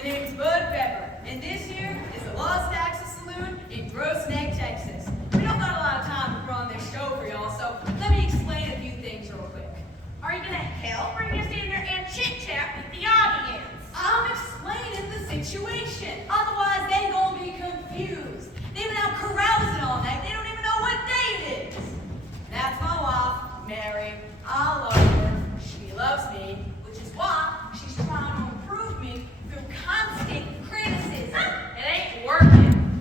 The name's Bud Pepper, and this here is the Lost Axis Saloon in Grosenick, Texas. We don't got a lot of time to put on this show for y'all, so let me explain a few things real quick. Are you gonna help, or are you gonna stand there and chit-chat with the audience? I'm explaining the situation, otherwise they gonna be confused. They've been out carousing all night, they don't even know what day it is. That's my wife, Mary. I love her, she loves me, which is why she's trying to improve me through constant criticism. It ain't working.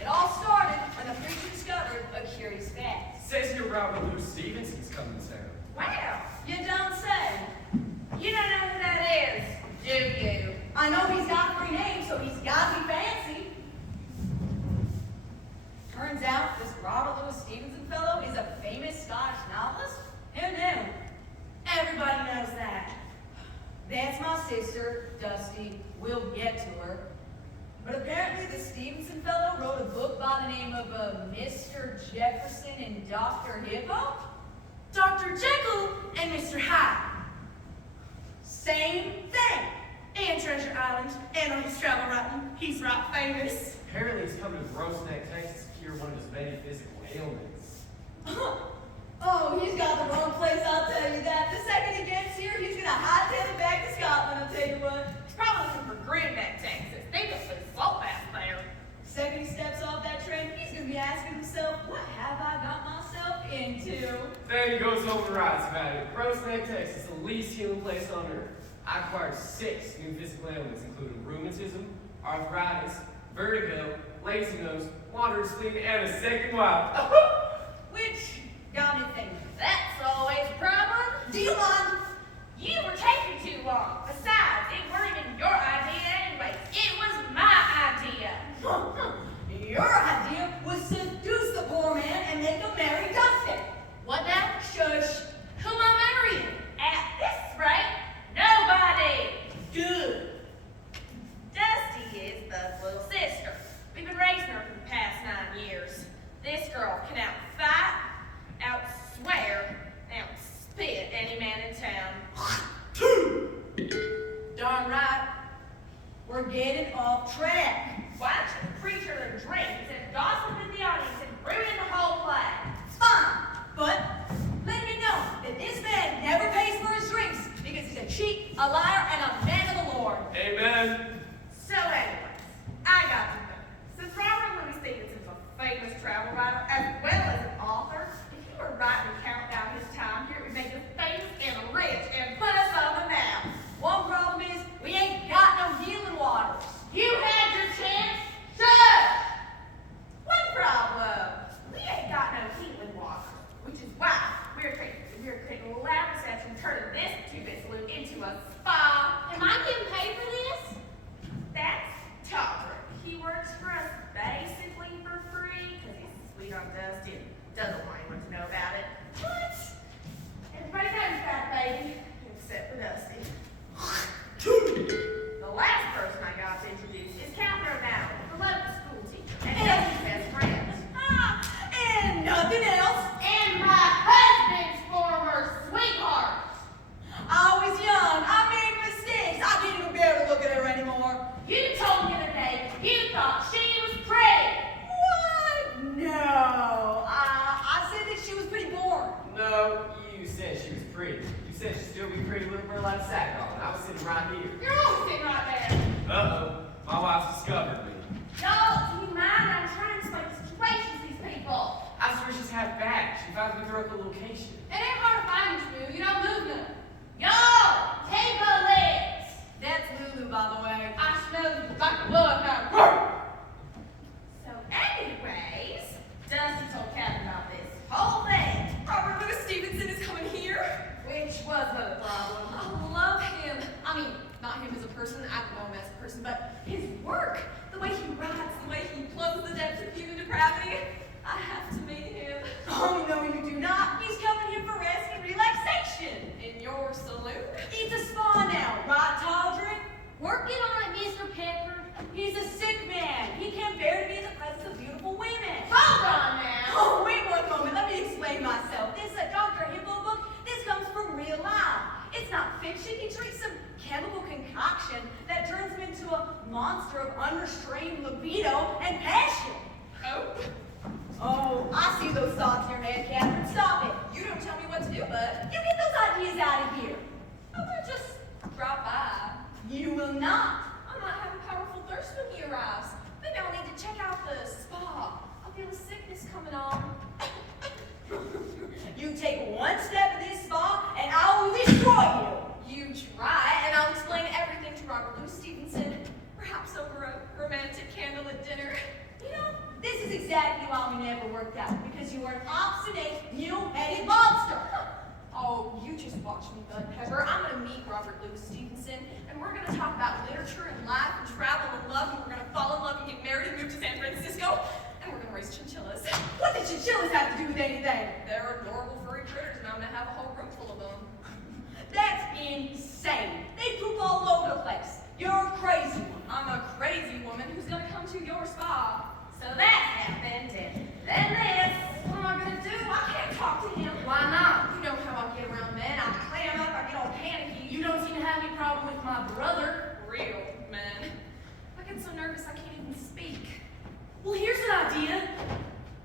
It all started when the preacher discovered a curious fact. Says your Robert Louis Stevenson's coming to town. Wow. You don't say. You don't know who that is, do you? I know he's got 3 names, so he's got to be fancy. Turns out this Robert Louis Stevenson fellow is a famous Scottish novelist. Who knew? Everybody knows that. That's my sister, Dusty. We'll get to her. But apparently the Stevenson fellow wrote a book by the name of Mr. Jefferson and Dr. Hippo. Dr. Jekyll and Mr. Hyde. Same thing. And Treasure Island. And on his travel writing, he's right famous. Apparently he's coming to Grosenick, Texas to cure one of his many physical ailments. Oh, he's got the wrong place, I'll tell you that. The second he gets here, he's gonna hightail it back to Scotland, I'll tell you what. He's probably looking for Grosenick, Texas. They just put salt bath there. Second he steps off that train, he's gonna be asking himself, what have I got myself into? Then he goes home and writes about it. Grosenick, Texas, the least healing place on earth. I acquired 6 new physical ailments, including rheumatism, arthritis, vertigo, lazy nose, wandering spleen, and a second wife. Which got me thinking. That's always a problem. Do you mind? You were taking too long. Besides, it weren't even your idea anyway. It was my idea. Your idea was seduce the poor man and make him marry Dusty. What now? Shush. Who am I marrying? At this rate, nobody. Good. Dusty is Bud's little sister. We've been raising her for the past 9 years. This girl can outfight, outswear, outspit any man in town. Darn right. We're getting off track. Why don't you preach her a drink instead of gossiping in the audience and ruining the whole play? Fine, but let me know that this man never pays for his drinks because he's a cheat, a liar, and a man of the Lord. Amen. So anyways, I got to know. Since Robert Louis Stevenson's a famous travel writer as well as an author, if he were writing and count down his time here, it would make us famous and rich and put us on the map. One problem is we ain't got no healing waters. You had your chance. Shush! One problem. We ain't got no healing water, which is why we're creating a lab reception, turning this 2-bit saloon into a spa. Am I getting paid for this? That's Topper. He works for us basically for free because he's sweet on Dusty and doesn't want anyone to know about it. What? Everybody knows that, baby, except for Dusty. The last person I got to introduce is Catherine Allen, the local school teacher, and Dusty's best friend. And nothing else. And my husband's former sweetheart. I was young. I made mistakes. I can't even bear to look at her anymore. You told me the other day you thought she was pretty. What? No. I said that she was pretty boring. No, you said she was pretty. You said she'd still be pretty with a girl like Saginaw, and I was sitting right here. You're always sitting right there. Uh-oh, my wife's discovered me. Y'all, do you mind? I'm trying to explain the situation to these people. I swear she's half back. She finds me through a location. It ain't hard to find you. You don't move none. Y'all, table legs. That's Lulu, by the way. I smell you like a blood now. So anyways, Dusty told Catherine about this whole thing. Robert Louis Stevenson is coming here. Which was no problem. I love him. I mean, not him as a person. I don't know him as a person, but his work, the way he writes, the way he plugs the depths of human depravity. I have to meet him. Oh, no, you do not. He's coming here for rest and relaxation. In your saloon? It's a spa now, right, Taldrin? Working on it, Mr. Pepper. He's a sick man. He can't bear to be in the presence of beautiful women. Hold on now. Oh, wait 1 moment. Let me explain myself. This Dr. Hippo book, this comes from real life. It's not fiction. He drinks some chemical concoction that turns him into a monster of unrestrained libido and passion. Oh, Oh, I see those thoughts in your head, Catherine. Stop it. you don't tell me what to do, bud. You get those ideas out of here. I'm gonna just drop by. You will not. I might have a powerful thirst when he arrives. Maybe I'll need to check out the spa. I'll feel the sickness coming on. You take one step in this spa, and I will destroy you. You try, and I'll explain everything to Robert Louis Stevenson. Perhaps over a romantic candlelit dinner. You know, this is exactly why we never worked out, because you were an obstinate, mule-headed monster. Oh, you just watch me, Bud Pepper. I'm gonna meet Robert Louis Stevenson, and we're gonna talk about literature and life and travel and love, and we're gonna fall in love and get married and move to San Francisco, and we're gonna raise chinchillas. What did chinchillas have to do with anything? They're adorable furry critters, and I'm gonna have a whole room full of them. That's insane. They poop all over the place. You're a crazy one. I'm a crazy woman who's gonna come to your spa. So that happened, and then this. What am I gonna do? I can't talk to him. Why not? You know how I get around men. I clam up, I get all panicky. You don't seem to have any problem with my brother. Real men. I get so nervous I can't even speak. Well, here's an idea.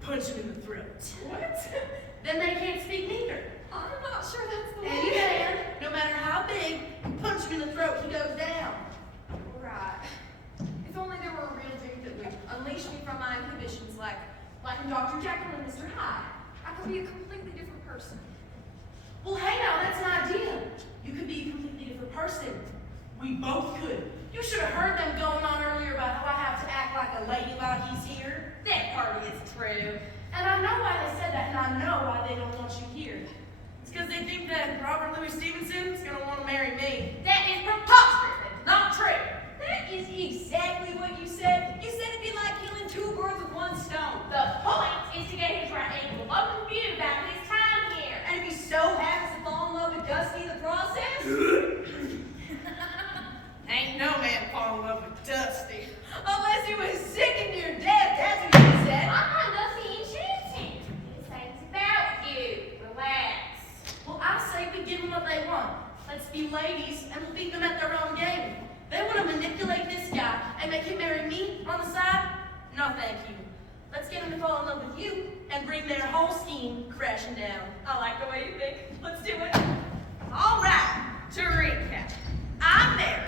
Punch him in the throat. What? Then they can't speak neither. I'm not sure that's the Any way. man, no matter how big, punch him in the throat, he goes down. Right. If only there were a real drink that would unleash me from my inhibitions like in Dr. Jekyll and Mr. Hyde. I could be a completely different person. Well, hey now, that's an idea. You could be a completely different person. We both could. You should have heard them going on earlier about how I have to act like a lady while he's here. That part is true. And I know why they said that, and I know why they don't want you here. It's because they think that Robert Louis Stevenson's gonna want to marry me. That is preposterous and not true. That is exactly what you said. You said it'd be like killing two birds with one stone. The point is to get his right angle of view about his time here. And if he so happens to fall in love with Dusty in the process, Ain't no man fall in love with Dusty. unless he was sick and near death, that's what you said. I'm not Dusty enchanting. He says about you. Relax. Well, I say we give them what they want. Let's be ladies, and we'll beat them at their own game. They want to manipulate this guy and make him marry me on the side? No, thank you. Let's get him to fall in love with you and bring their whole scheme crashing down. I like the way you think. Let's do it. All right. To recap, I'm Mary.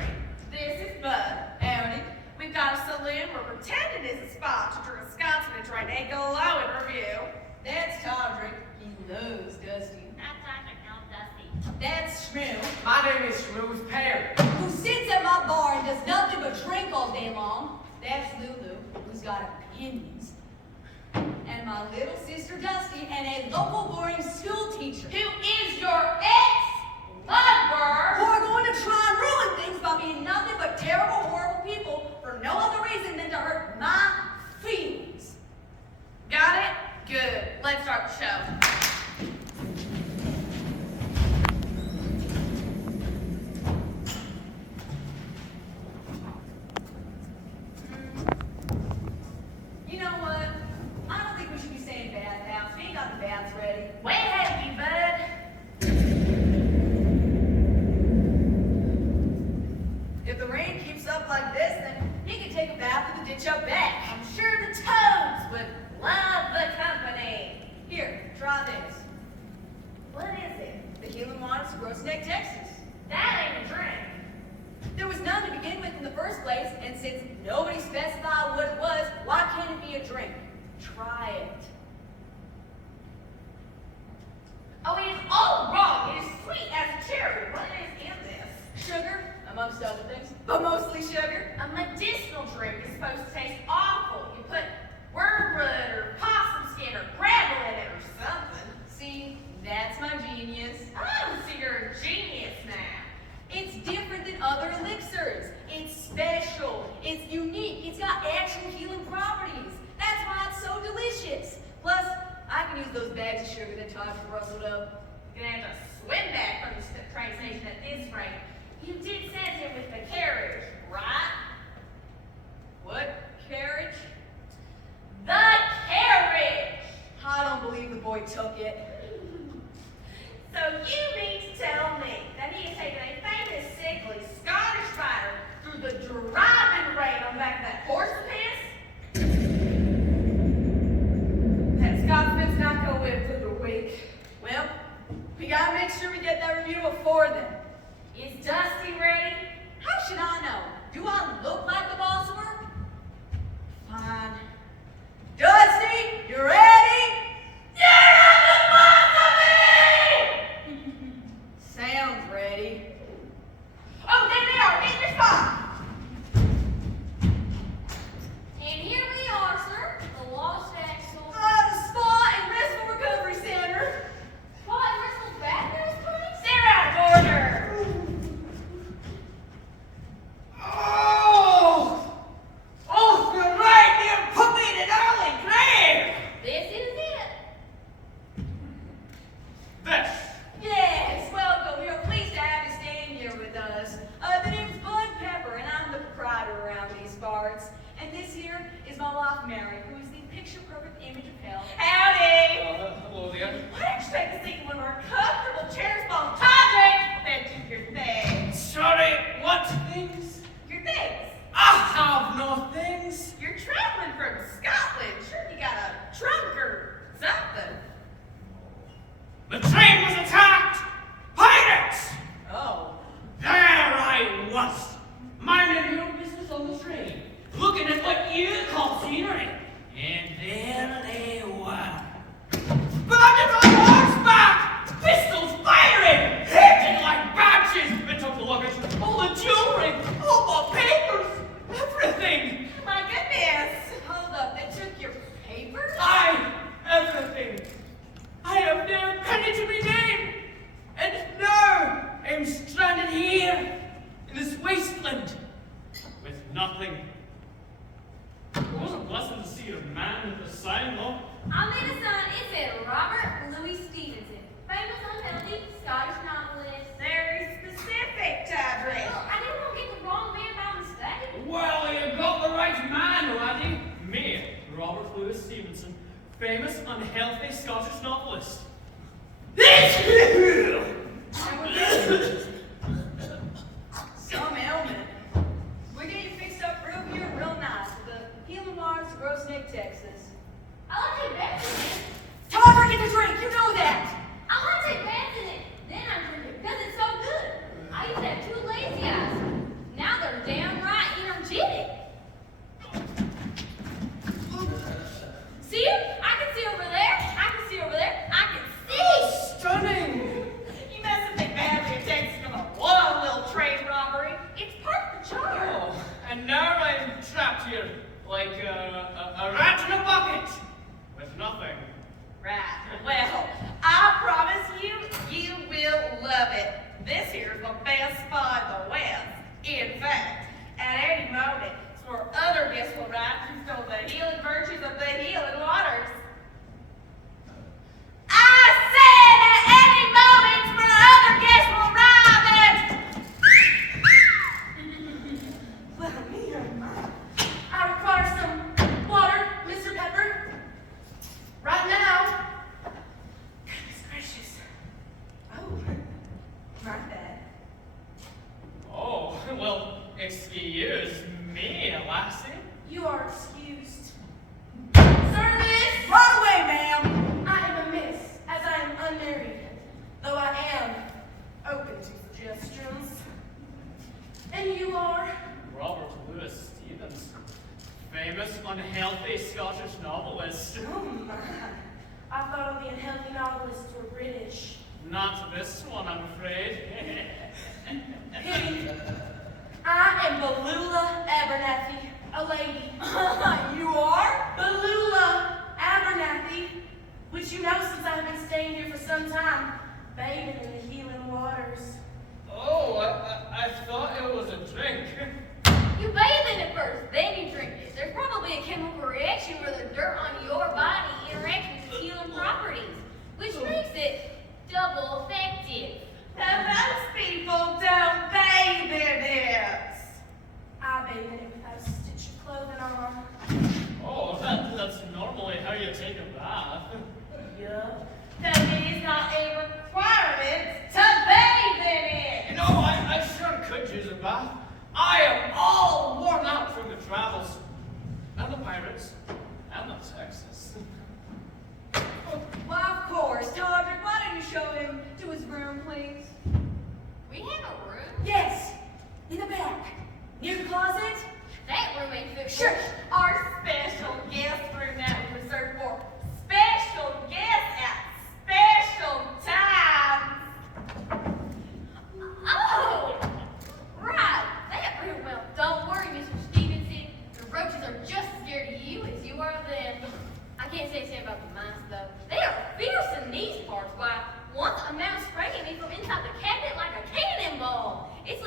This is Bud. Howdy. We've got a saloon. We're pretending it's a spa to drink Wisconsin and try a glowing review. That's Todrick. He loves Dusty. That's Todrick, not Dusty. That's Shmoo, My name is Schmooze Pear. who sits at my bar and does nothing but drink all day long. That's Lulu, who's got opinions. And my little sister Dusty, and a local boring school teacher. Who is your ex-lover? Who are going to try and ruin things by being nothing but terrible, horrible people for no other reason than to hurt my feelings. Got it? Good. Let's start the show. You know what? I don't think we should be saying bathhouse. We ain't got the baths ready. Way ahead of you, bud. If the rain keeps up like this, then he can take a bath in the ditch up back. I'm sure the toads would love the company. Here, try this. What is it? The healing waters of Grosenick, Texas. That ain't a drink. There was none to begin with in the first place, and since nobody specified what it was, why can't it be a drink? Try it. Oh, it is all wrong. It is sweet as a cherry. What is in this? Sugar, amongst other things, but mostly sugar. A medicinal drink is supposed to taste awful. You put wormwood or possum skin or gravel in it or something. See, that's my genius. Oh, so you're a genius now. It's different than other elixirs. It's special. It's unique. It's got actual healing properties. That's why it's so delicious. Plus, I can use those bags of sugar that Todd rustled up. You're gonna have to swim back from the train station at this rate. You did send him with the carriage, right? What? Carriage? The carriage! I don't believe the boy took it. So you mean to tell me that he has taken a famous, sickly Scottish fighter through the dry here is my wife Mary, who is the picture-perfect image of health. Howdy! Hello there. Why don't you take a seat in one of our comfortable chairs while Todrick mentions your things? Sorry, what things? Your things. I have no things. You're traveling from Scotland. Sure you got a trunk or something. The train was attacked. Pirates! Oh. There I was, minding your business on the train, looking at what you call scenery, and there they were. Bandits on horseback, pistols firing, hitting like badges. They took the luggage, all the jewelry, all my papers, everything. My goodness. Hold up, they took your papers? Everything. I have no penny to my name, and now I'm stranded here in this wasteland with nothing. It was a blessing to see a man with a sign, though. On the sign, it said Robert Louis Stevenson, famous unhealthy Scottish novelist. Very specific, Todrick. Well, I didn't want to get the wrong man by mistake. Well, you got the right man, laddie. Me, Robert Louis Stevenson, famous unhealthy Scottish novelist. This you! Some ailment. We get you fixed up real here, real nice, with the healing waters of Grosenick, Texas. I like to take baths in it. Todrick, get the drink, you know that! I want to take baths in it. Then I drink it because it's so good. I used to have two lazy eyes. Now they're downright energetic. See? I can see over there. I can see over there. I can see. Stunning! You mustn't think badly of Texas from a one little train robbery. It's part of the charm. Oh, and now I'm trapped here like a rat in a bucket with nothing. Right. Well, I promise you, you will love it. This here is the best spot in the West. In fact, at any moment, it's where other guests will ride who stole the healing virtues of the healing waters. I said at any moment, it's where other guests will ride and... Well, me, I require some water, Mr. Pepper. Right now. Goodness gracious. Oh, my bad. Oh, well, excuse me, lassie. You are excused. Sir, miss! Right away, ma'am! I am a miss, as I am unmarried, though I am open to suggestions. And you are? Robert Louis Stevenson, famous unhealthy Scottish novelist. Oh my. I thought all the unhealthy novelists were British. Not this one, I'm afraid. Pity. I am Belula Abernathy, a lady. You are? Belula Abernathy, which you know since I've been staying here for some time, bathing in the healing waters. Oh, I thought it was a drink. You bathe in it first, then you drink it. There's probably a chemical reaction where the dirt on your body interacts with its healing properties, which makes it double effective. Now, most people don't bathe in it. I bathe in it without a stitch of clothing on. Oh, that's normally how you take a bath. Yup. Then it is not a requirement to bathe in it. You know, I sure could use a bath. I am all worn out from the travels. And the pirates. And the Texas. Why, of course. Todrick, why don't you show him to his room, please? We have a room? Yes, in the back. Near the closet? That room ain't fit for Sure. Our special guest room that we reserved for special guests at special times. Oh! Right, that room. Well, don't worry, Mr. Stevenson. The roaches are just as scared of you as you are of them. I can't say the same about the mice, though. They are fierce in these parts. Why, once a mouse sprang at me from inside the cabinet like a cannonball. It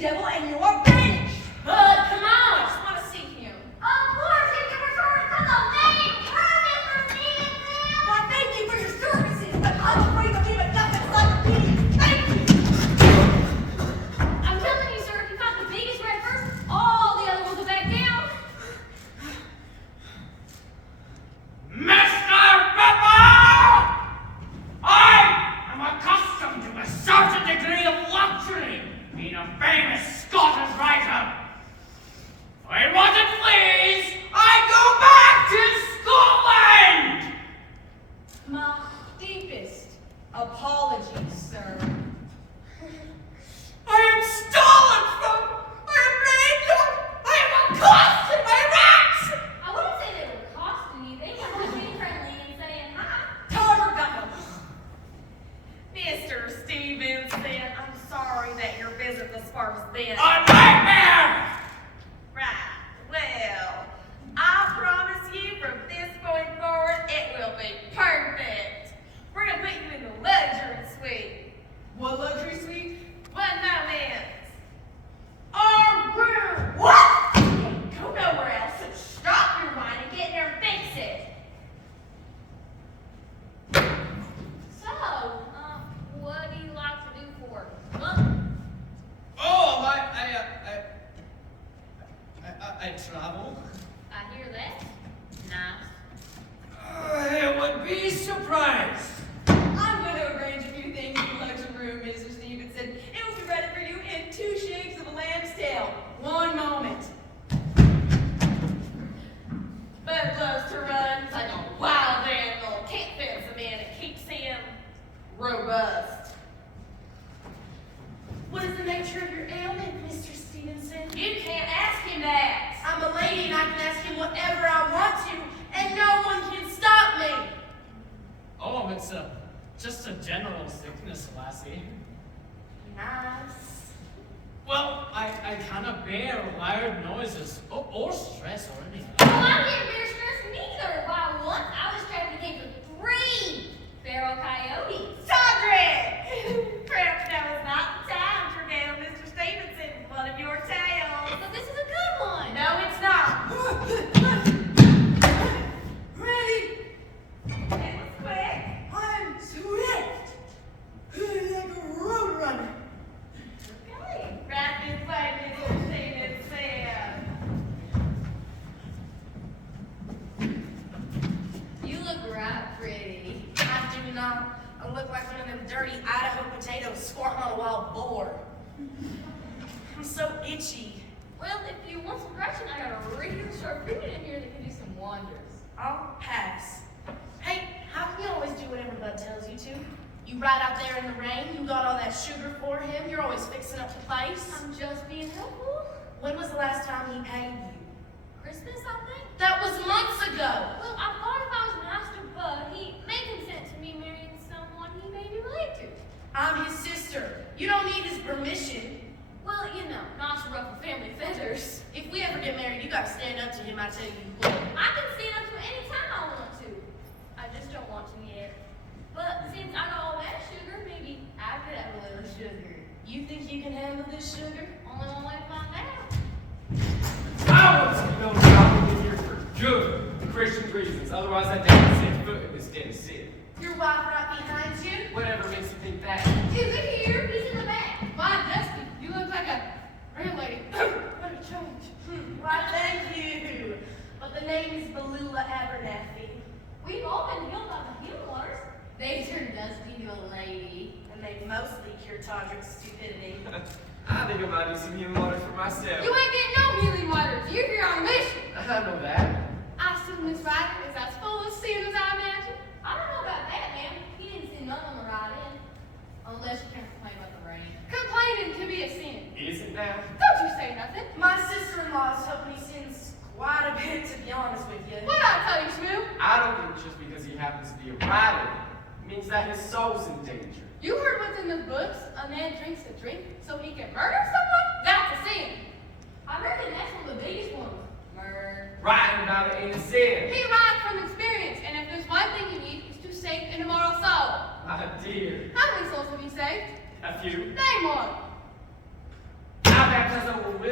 you devil, and you are banished. Bud, come on, I just want to see him. Of course, if you refer to the main purpose for Stevenson. Why, thank you for your services, but I'm afraid of being a nothing like a pig. Thank you. I'm telling you, sir, if you caught the biggest rat first, all the other ones will back down. Mr. Pepper! I am accustomed to a certain degree of luxury, being a famous Scottish writer. If I wasn't pleased, I'd go back to Scotland! My deepest apologies, sir. I am stolen from, I am made of, I am accosted by rats! I wouldn't say they were costing you. They were just being friendly and saying hi. Tarver got them. Mr. Stevenson, I'm sorry that your visit this far has been. A nightmare! Right. Well, I promise you from this point forward, it will be perfect. We're gonna put you in the luxury suite. What luxury suite? But no, man. Our room. What? Go nowhere else and stop your whine and get in there and fix it. So, what do you like to do for fun? Oh, I travel. I hear that. Nice. It would be surprised. I'm going to arrange a few things in the luxury room, Mr. Stevenson. It will be ready for you in 2 shakes of a lamb's tail. One moment. Bud loves to run. He's like a wild animal. Can't fence him in. It keeps him robust. What is the nature of your ailment, Mr. Stevenson? You can't ask him that. I'm a lady and I can ask him whatever I want to, and no one can stop me. Oh, it's just a general sickness, lassie. Nice. Well, I cannot bear loud noises or stress or anything. Well, I can't bear stress neither. Why, once I was trapped in a cage with 3 feral coyotes. Todrick! Perhaps now is not the time to regale Mr. Stevenson with one of your tales. But this is a good one. No, it's not. Ready? It was quick. I'm swift. Like a road runner. Okay. Right this way, Mr. Stevenson. You look right pretty. I do not. I look like one of them dirty Idaho potatoes squatting on a wild boar. I'm so itchy. Well, if you want some correction, I got a really sharp food in here that can do some wonders. I'll pass. Hey, how can you always do whatever Bud tells you to? You ride out there in the rain, you got all that sugar for him, you're always fixing up the place. I'm just being helpful. When was the last time he paid you? Christmas, I think. That was months ago. Well, I thought if I was nice to Bud, he may consent to me marrying someone he may be related to. I'm his sister. You don't need his permission. Well, you know, not to ruffle family feathers. If we ever get married, you gotta stand up to him, I tell you what. I can stand up to him anytime I want to. I just don't want to yet. But since I got all that sugar, maybe I could have a little sugar. You think you can handle this sugar? Only one way to find out. I want to know about in here for good Christian reasons. Otherwise, I don't set foot in this den of sin. Your wife right behind you? Whatever makes you think that. Is it here? He's in the back. My Dusty, you look like a real lady. What a change. Why, thank you. But the name is Belula Abernathy. We've all been healed by the healing waters. They turned Dusty into a lady. And they mostly cure Todrick's stupidity. I think I might need some human water for myself. You ain't getting no healing waters. You're here on a mission. I know that. I assume this rider is as full of sin as I imagine. I don't know about that, ma'am. He didn't see none on the ride in. Unless you can't complain about the rain. Complaining can be a sin. Is it now? Don't you say nothing. My sister-in-law is hoping he sins quite a bit, to be honest with you. What'd I tell you, Shmoo? I don't think just because he happens to be a rider means that his soul's in danger. You heard what's in the books? A man drinks a drink so he can murder someone? That's a sin. I reckon that's one of the biggest ones. Murder. Writing about it ain't a sin. He rides from experience, and if there's one thing you need, it's to save an immoral soul. My dear. How many souls have you saved? A few. Name one. I've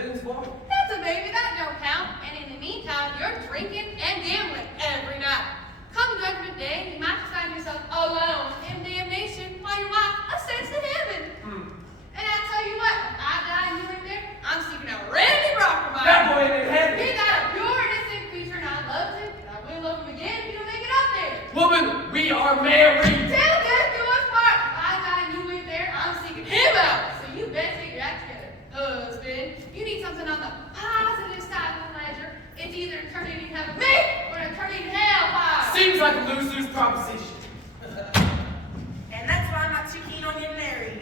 Boone's water. That's a baby, that don't count. And in the meantime, you're drinking and gambling every night. Come Judgment Day, you might find yourself alone in damnation while your wife ascends to heaven. And I tell you what, if I die and you in there, I'm seeking out Randy Brockermeyer. That boy ain't in heaven. He's got a pure, innocent creature, and I love him, and I will love him again if you don't make it up there. Woman, we are married. Till death do us part. If I die and you in there, I'm seeking him out. So you best get your act together, husband. You need something on the positive side of the ledger. It's either eternity in heaven with me or eternity in hell. Seems like a lose-lose proposition. And that's why I'm not too keen on getting married.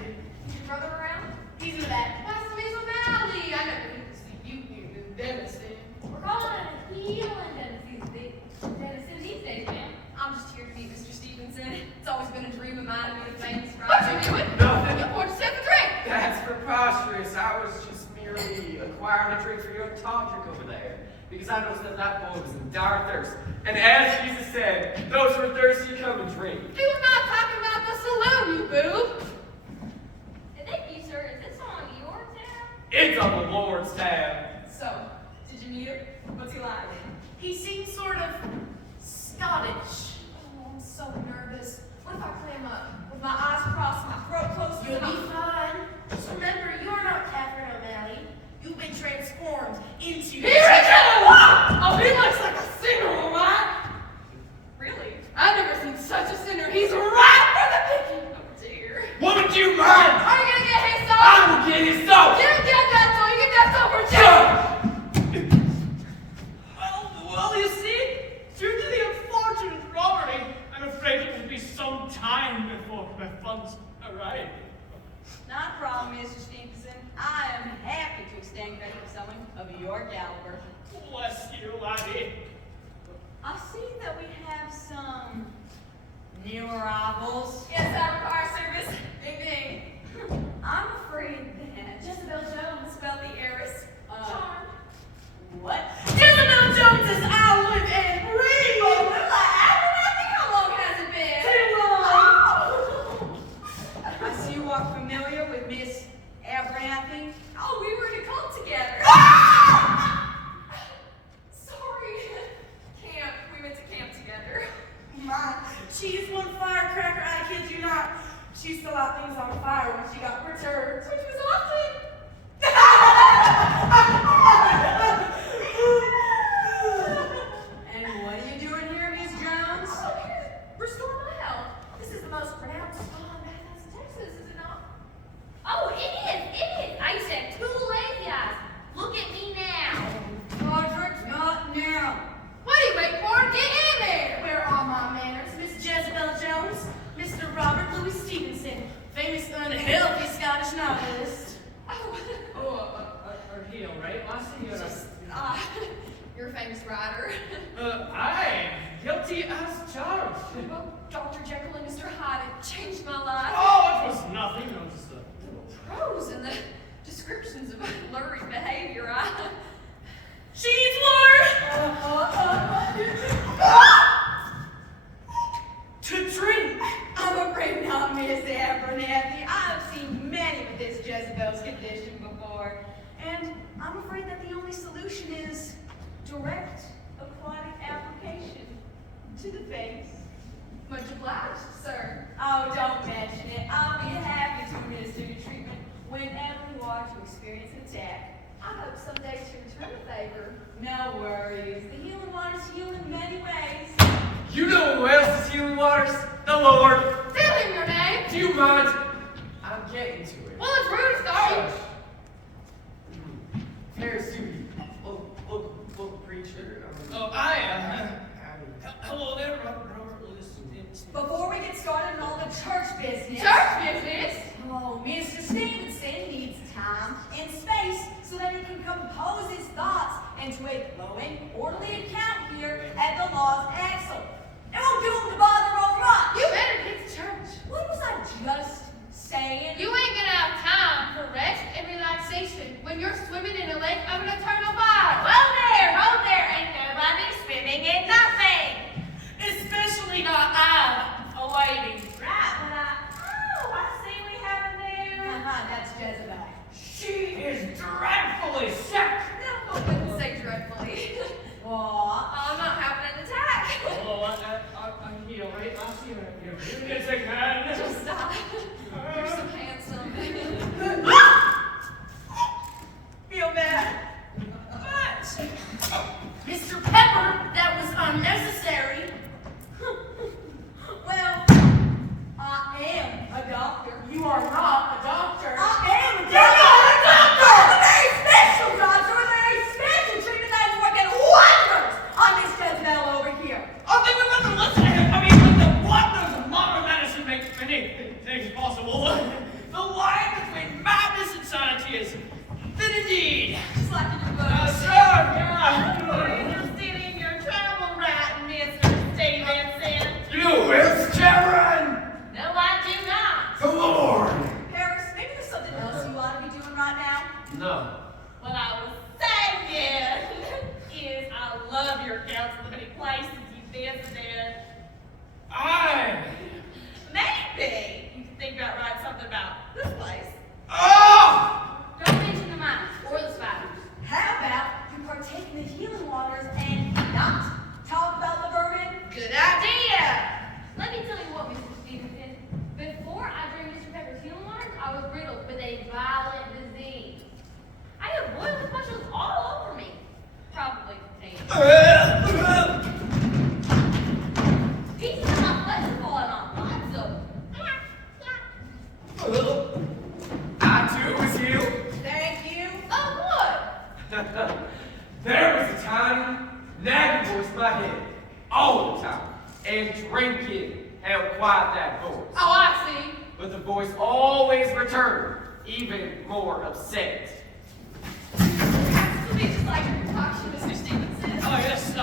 Is your brother around? He's in that West Mason Valley. I never need to see you here in Denison. We're calling it a healing Denison these days, ma'am. I'm just here to meet Mr. Stevenson. It's always been a dream of mine to meet a famous What you writer. doing? Nothing. You poured yourself a drink. That's preposterous. I was just merely acquiring a drink for your tonic over there. Because I noticed that boy was in dire thirst. And as Jesus said, those who are thirsty come and drink. He was not talking about the saloon, you boob. Thank you, sir. Is this on your tab? It's on the Lord's tab. So, did you meet him? What's he like? He seems sort of Scottish. Oh, I'm so nervous. What if I clam up with my eyes crossed, my throat close to You'll the be fine. Just remember, you're not Catherine O'Malley. You've been transformed into... Here it is! Oh, he looks like a sinner, all right? Really? I've never seen such a sinner. He's right for the picking. Oh dear. Woman, do you mind? Are you gonna get his soul? I will get his soul. You get that soul. You get that soul for Joe. Well, you see, due to the unfortunate robbery, I'm afraid it will be some time before my funds arrive. Not a problem, Mr. Stevenson. I am happy to extend credit to someone of your caliber. Bless you, laddie. I see that we have some new arrivals. Yes, I require service. Ding ding. I'm afraid that Jezebel Jones spelled the heiress. Charm. what? Jezebel Jones is I live and breathe. Oh, how long has it been? Too long. I see you are familiar with Miss Abernathy. Oh, we were in a cult together. Sorry. Camp. We went to camp together. My, she's one firecracker, I kid you not. She used to light things on fire when she got perturbed, which was often. And what are you doing here, Miss Jones? Oh, here, restore my health. This is the most pronounced spa in Bathhouse, Texas, is it not? Oh, it is. I used to have two lazy eyes. Look at me now. Roderick, not now. What are you waiting for? Get in there. Where are my manners? Miss Jezebel Jones, Mr. Robert Louis Stevenson, famous unhealthy Scottish novelist. Are he alright? Last thing you You're a famous writer. I am guilty as charged. Well, Dr. Jekyll and Mr. Hyde, it changed my life. Oh, it was nothing. It was just a little Prose and the descriptions of alluring behavior. She needs water! To drink. I'm afraid not, Miss Abernathy. I've seen many with this Jezebel's condition before. And I'm afraid that the only solution is direct aquatic application to the face. Much obliged, sir. Oh, don't mention it. I'll be happy to administer your treatment whenever you are to experience an attack. I hope someday to return the favor. No worries. The healing waters heal in many ways. You know who else is healing waters? The Lord. Tell him your name. Do you mind? I'm getting to it. Well, it's rude to start. Harris, you local preacher. Oh, hello there, Robert Lewis. Before we get started on all the church business. Church business. Oh, Mr. Stevenson needs time and space so that he can compose his thoughts into a flowing, orderly account here at the Law's Axle. It won't do him to bother over us. You better get to church. What was I just saying? You ain't gonna have time for rest and relaxation when you're swimming in a lake of an eternal fire. Whoa there, ain't nobody swimming in nothing. Especially not I, awaiting. Right, but I see we have a new... That's Jezebel. She is dreadfully sick. Mr. Pepper, that was unnecessary. Well, I am a doctor. You are not a doctor. I am a doctor. You're not a doctor! I'm a very special doctor with a very special treatment that is working wonders on Miss Jezebel over here. Oh, they were going to listen to him. I mean, with the wonders of modern medicine makes many things possible. The line between madness and sanity is thin indeed. Just like in your book. Sure, yeah. Are you interested in your travel writing, Mr. Stevenson? You, it's Karen! No, I do not. The Lord! Paris, maybe there's something else you ought to be doing right now. No. What I was saying is I love your accounts of the many places you've visited. Maybe you can think about writing something about this place. Oh! Don't mention the mice or the spiders. How about you partake in the healing waters and not talk about the vermin? Good idea. Let me tell you what, Mr. Stevenson. Before I drank Mr. Pepper's healing waters, I was riddled with a violent disease. I had boiling pustules all over me. Probably contagious. Pieces of my flesh are falling off. Lots of I too was healed. Thank you. Oh, what? There was a tiny, nagging voice in my head all the time, and drinking helped quiet that voice. Oh, I see. But the voice always returned, even more upset. Has to be just like a concoction, Mr. Stevenson. Oh, yes,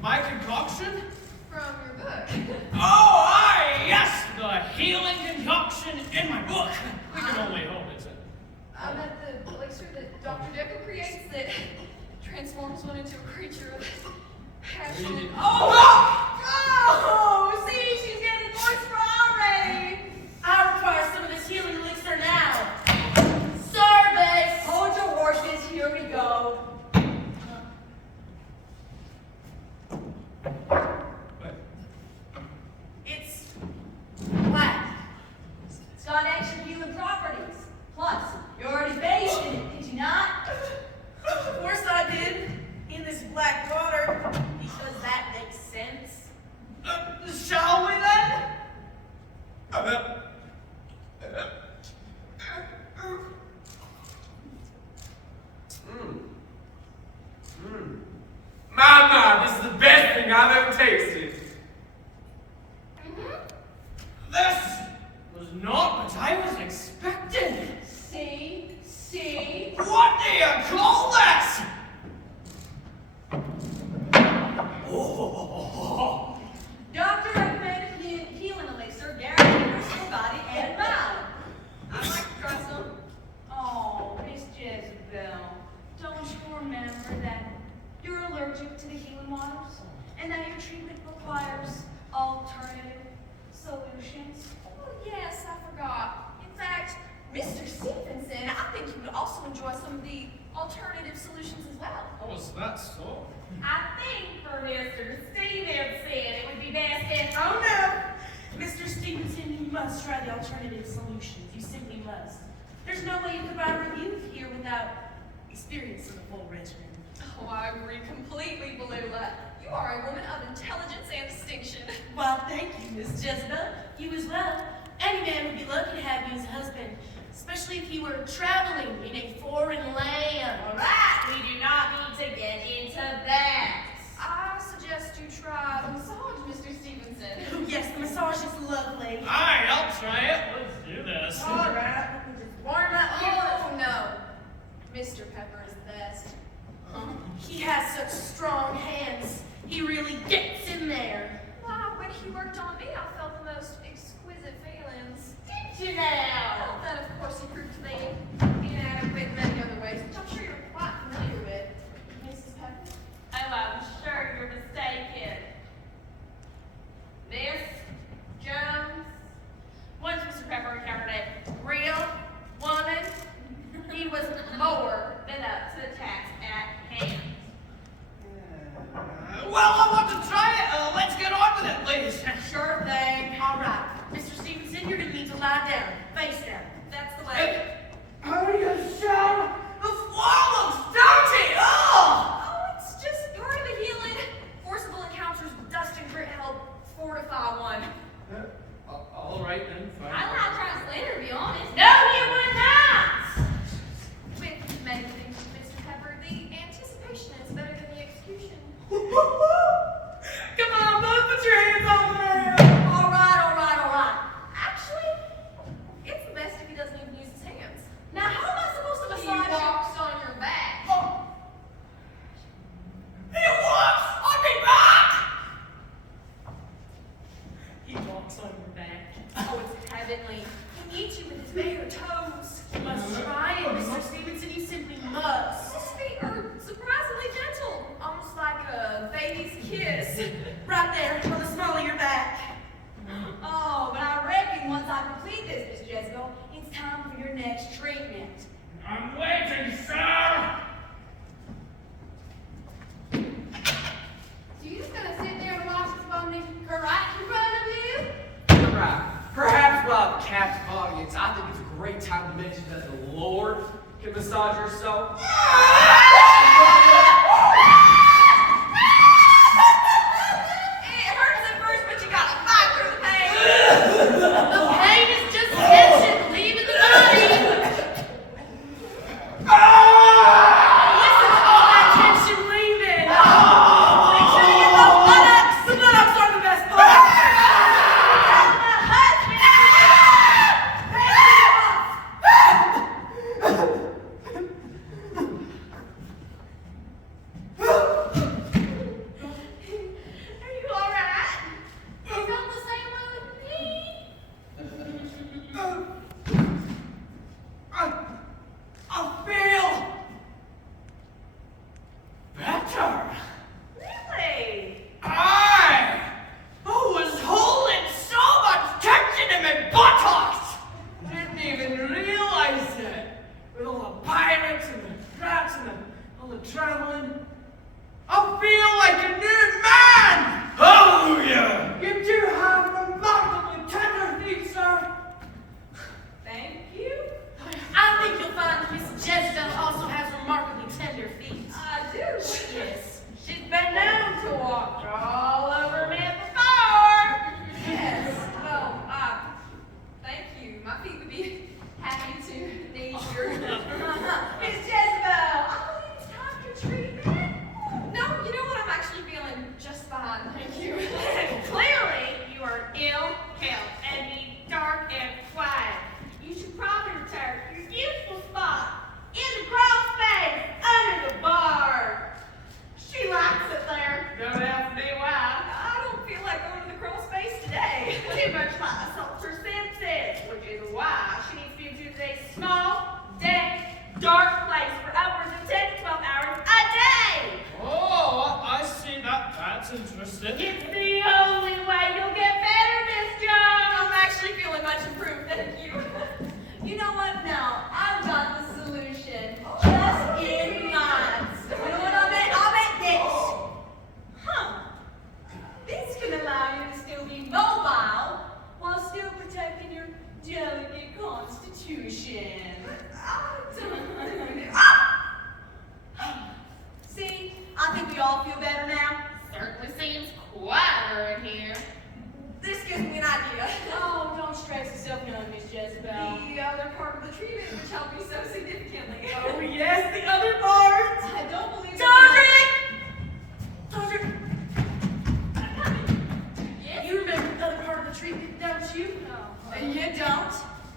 my concoction? From your book. Oh, yes, the healing concoction in my book. We can only hope it's it. I meant the elixir that Dr. Jekyll creates that transforms one into a creature of passion. Oh, see, she's getting moist already. I require some of this healing elixir now. Service. Hold your horses. Here we go. It's black. It's got action healing properties. Plus, you already bathed in it, did you not? Of course I did. In this black water. Because that makes sense. Shall we then? My, this is the best thing I've ever tasted. This was not what I was expecting. See? What do you call this? Oh. Doctor recommended healing elixir, guaranteed for your body and mind. I'd like to try some. Oh, Miss Jezebel, don't you remember that you're allergic to the healing waters? And that your treatment requires alternative solutions? Oh, yes, I forgot. In fact, Mr. Stevenson, I think you would also enjoy some of the alternative solutions as well. Oh, is that so? I think for Mr. Stevenson, it would be best if... Oh no! Mr. Stevenson, you must try the alternative solutions. You simply must. There's no way you could write a review here without experiencing the full regimen. Oh, I agree completely, Balula. You are a woman of intelligence and distinction. Well, thank you, Miss Jezebel. You as well. Any man would be lucky to have you as a husband, especially if you were traveling in a foreign land. All right, we do not need to get into that. I suggest you try the massage, Mr. Stevenson. Oh, yes, the massage is lovely. All right, I'll try it. Let's do this. All right, let me just warm up here. Oh, no. Mr. Pepper is the best. He has such strong hands. He really gets in there. Why, when he worked on me, I felt the most exquisite feelings. Did you now? That, of course, he proved to be inadequate in many other ways, which I'm sure you're quite familiar with, Mrs. Pepper. Oh, I'm sure you're mistaken. Miss Jones, once Mr. Pepper encountered a real woman, he was more than up to the task at hand. Well, I want to try it. Let's get on with it, please. Sure thing. All right. Mr. Stevenson, you're going to need to lie down, face down. That's the way. Are you sure? or so. It hurts at first, but you gotta fight through the pain. The pain is just tension leaving the body. Listen to all that tension leaving. Make sure you get those buttocks. The buttocks are the best part. Are you alright? You felt the same way with me. I feel better. Really? I was holding so much tension in my buttocks. Didn't even realize it. With all the pirates and the rats and all the traveling, I feel like a new man. Hallelujah! You do have remarkably tender feet, sir. Thank you. I think you'll find Miss Jezebel also has remarkably tender feet. I do. Yes. She's been known to walk all over me before. Yes. Well, thank you. My feet would be happy to need your. Miss Jezebel, I believe it's time for treatment. No, you know what? I'm actually feeling just fine. Thank you. Clearly, you are ill health and need dark and quiet. You should probably retire to your beautiful spot in the crawl space under the bar. She likes it there. Don't ask me why. I don't feel like going to the crawl space today. Too much light assaults her senses, which is why she needs to be into a small, dank, dark place for upwards of 10 to 12 hours a day. Oh, I see that. That's interesting. It's the only way you'll get better, Miss Jones. I'm actually feeling much improved, thank you. You know what? Now, I've got the solution just in mind. You know what I meant? I meant this. Huh. This can allow you to still be mobile while still protecting your delicate constitution. See? I think we all feel better now. Certainly seems quieter in here. This gives me an idea. Oh, don't stress yourself none, Miss Jezebel. The other part of the treatment which helped me so significantly. Oh, yes, the other part. I don't believe Todrick! Todrick! Yes? You remember the other part of the treatment, don't you? No. You don't.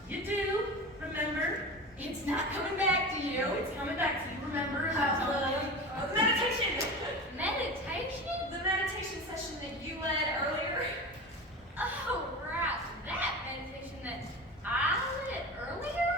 You do. Remember? It's not coming back to you. It's coming back to you. Remember? The meditation. Meditation? The meditation session that you led earlier. Oh, right. That meditation that I did earlier?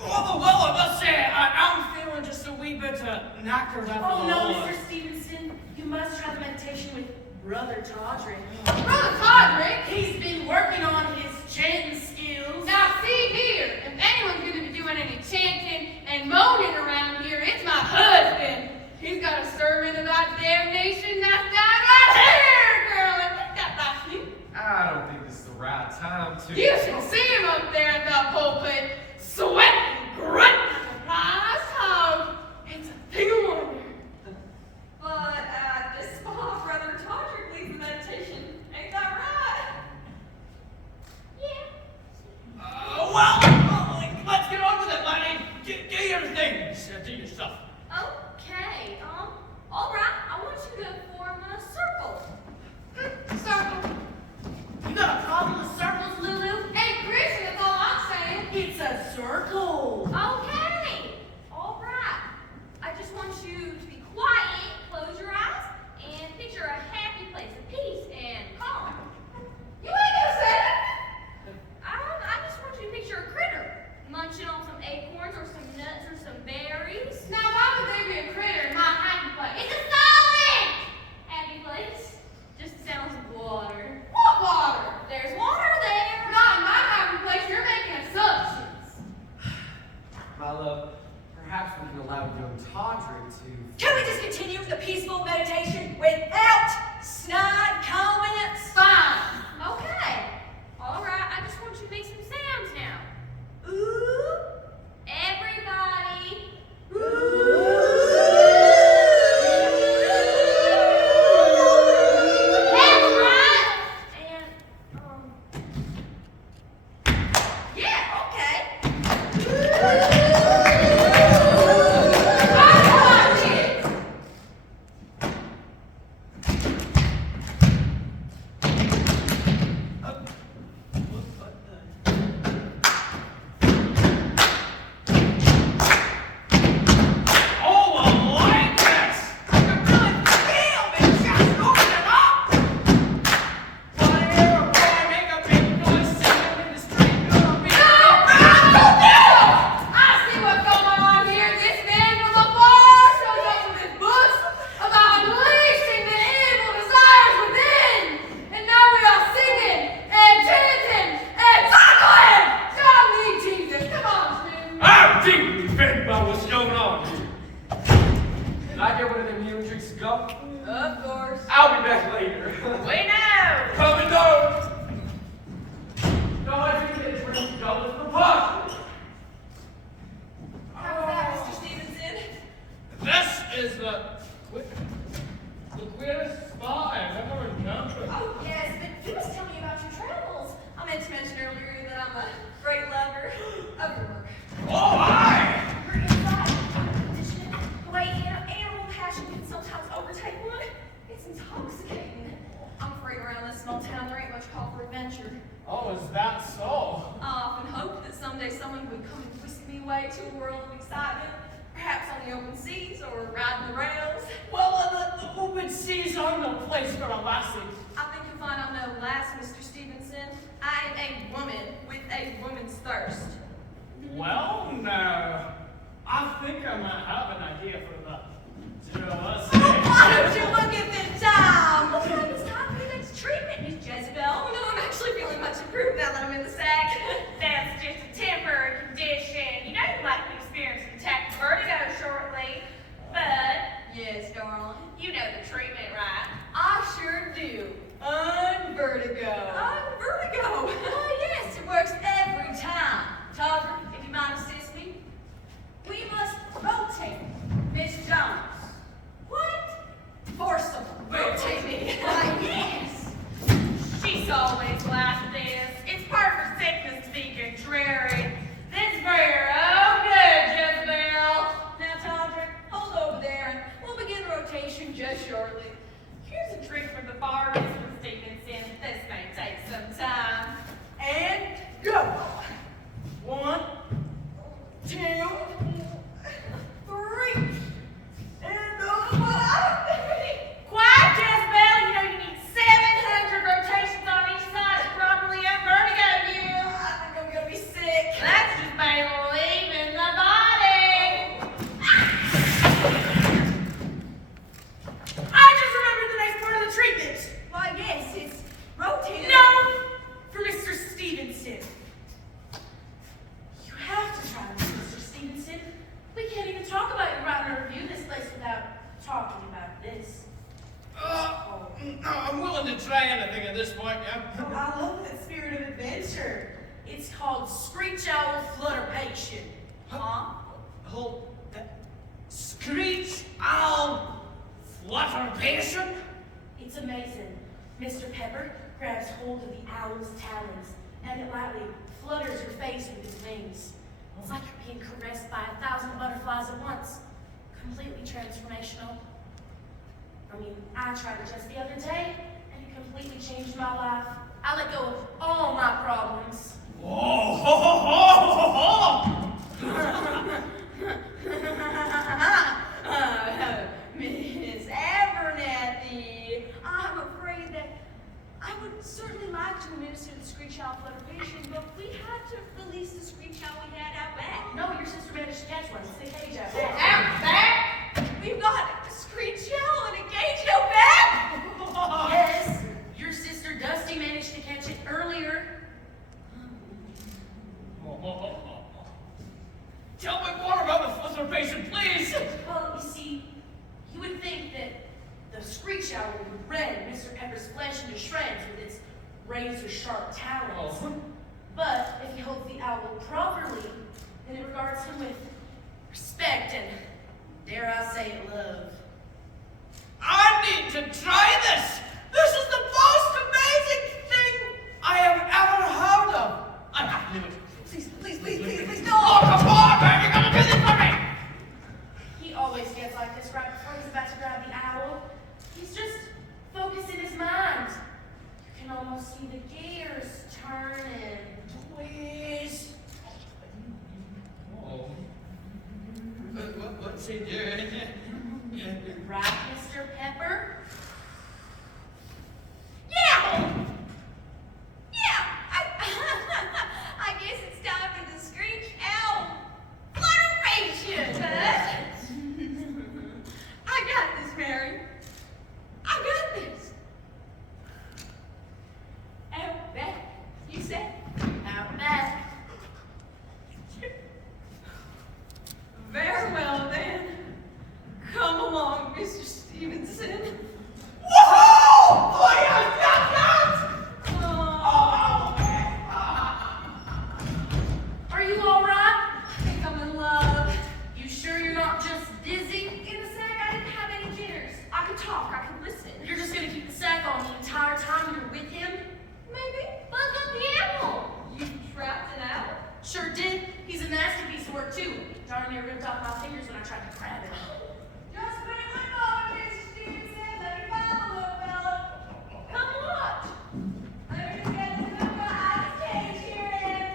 Well, I must say, I'm feeling just a wee bit knackered after Oh the no, whole- Mr. Stevenson, you must try the meditation with Brother Todrick. Brother Todrick? He's been working on his chanting skills. Now see here, if anyone's gonna be doing any chanting and moaning around here, it's my husband. He's got a sermon about damnation that's down right here, girl, and think that like you. I don't think this is the right time to. You should see him up there in the pulpit, sweating, grunting like a prize hog. It's a thing of wonder. But this small Brother Todrick leads the meditation. Ain't that right? Yeah. Well, let's get on with it, laddie. Do your things. Do your stuff. Okay, all right. I want you to form a circle. Circle. You got a problem with circles, Lulu? Hey, Christian, that's all I'm saying. It's a circle. Okay. All right. I just want you to be quiet, close your eyes, and picture a happy place of peace and calm. You ain't gonna say that. I just want you to picture a critter munching on some acorns or some nuts or some berries. Now, why would there be a critter in my happy place? It's a solid happy place. Just the sounds of water. What water? There's water there. Not in my happy place. You're making assumptions. My love, perhaps we can allow young Todrick to. Can we just continue the peaceful meditation without snide comments? Fine. Okay. All right. I just want you to make some sounds now. Ooh. Everybody, Did I get one of them healing drinks to go? Of course. I'll be back later. We know. Coming down. No, I think it's pretty dull as preposterous. How's that, Mr. Stevenson? This is the weirdest spot I've ever encountered. Oh, yes, but you must tell me about your travels. I meant to mention earlier that I'm a great lover of your work. Oh, aye! We're inside. Condition, the way animal passion can sometimes overtake one. It's intoxicating. I'm afraid around this small town there ain't much call for adventure. Oh, is that so? I often hoped that someday someone would come and whisk me away to a world of excitement, perhaps on the open seas or riding the rails. Well, the open seas are no place for a lassie. I think you'll find I'm no lass, Mr. Stevenson. I am a woman with a woman's thirst. Well, now, I think I might have an idea for the two of us. Why don't you look at the time? Look at it's time for your next treatment, Miss Jezebel. Oh, no, I'm actually feeling much improved now that I'm in the sack. That's just a temporary condition. You know you'd like to experience an attack of vertigo shortly. But Yes, darling. you know the treatment, right? I sure do. Vertigo. Vertigo. Oh, yes, it works every time. Todrick, if you might assist me. We must rotate Miss Jones. What? Forcible. Rotate me. Why, yes. She's always like this. It's part of her sickness to be contrary. This is for your own good, Jezebel. Now, Todrick, hold over there and we'll begin rotation just shortly. Here's a drink from the bar, Mr. Stevenson. This may take some time. And go. 1, 2, 3. And Quiet, Jezebel. You know you need 700 rotations on each side to properly unvertigo you. I think I'm gonna be sick. That's just by leaving the body. I just remembered the next part of the treatment. Why, yes, it's rotating. No, for Mr. Stevenson. You have to try this, Mr. Stevenson. We can't even talk about your route and review this place without talking about this. I'm willing to try anything at this point, yeah. Oh, I love that spirit of adventure. It's called Screech Owl Flutterpation. Huh? Hold that. Screech Owl Flutterpation? It's amazing. Mr. Pepper grabs hold of the owl's talons and it lightly flutters your face with his wings. It's like you're being caressed by 1,000 butterflies at once. Completely transformational. I mean, I tried it just the other day and it completely changed my life. I let go of all my problems. Whoa, ho, ho, ho, ho, ho. Miss Abernathy, I'm afraid that I would certainly like to administer the Screech Owl Flutterpation, but we had to release the Screech Owl we had out back. No, your sister managed to catch one. It's the cage out there. Out back? We've got a Screech Owl in a cage out back? Yes, your sister Dusty managed to catch it earlier. Tell me more about the flutterpation, please. Well, you see, you would think that the Screech Owl would rend Mr. Pepper's flesh into shreds with its razor-sharp talons. Oh. But if you hold the owl properly, then it regards him with respect and, dare I say it, love. I need to try this. This is the most amazing thing I have ever heard of. I have to do it. Please, Oh, come on, man. You're going to do this for me. He always gets like this right before he's about to grab the owl. He's just focused in his mind. You can almost see the gears turning. Please. Oh. What's he doing? Right, Mr. Pepper? Yeah! Yeah! I guess it's time for the Screech Owl Flutterpation! I got this, Mary. I got this. Out back, you said? Out back. Very well then. Come along fingers when I tried to grab it. Just wait one moment, Mr. Stevenson. Let me follow, little fella. Come watch. Let me just get this little guy out of his cage here and...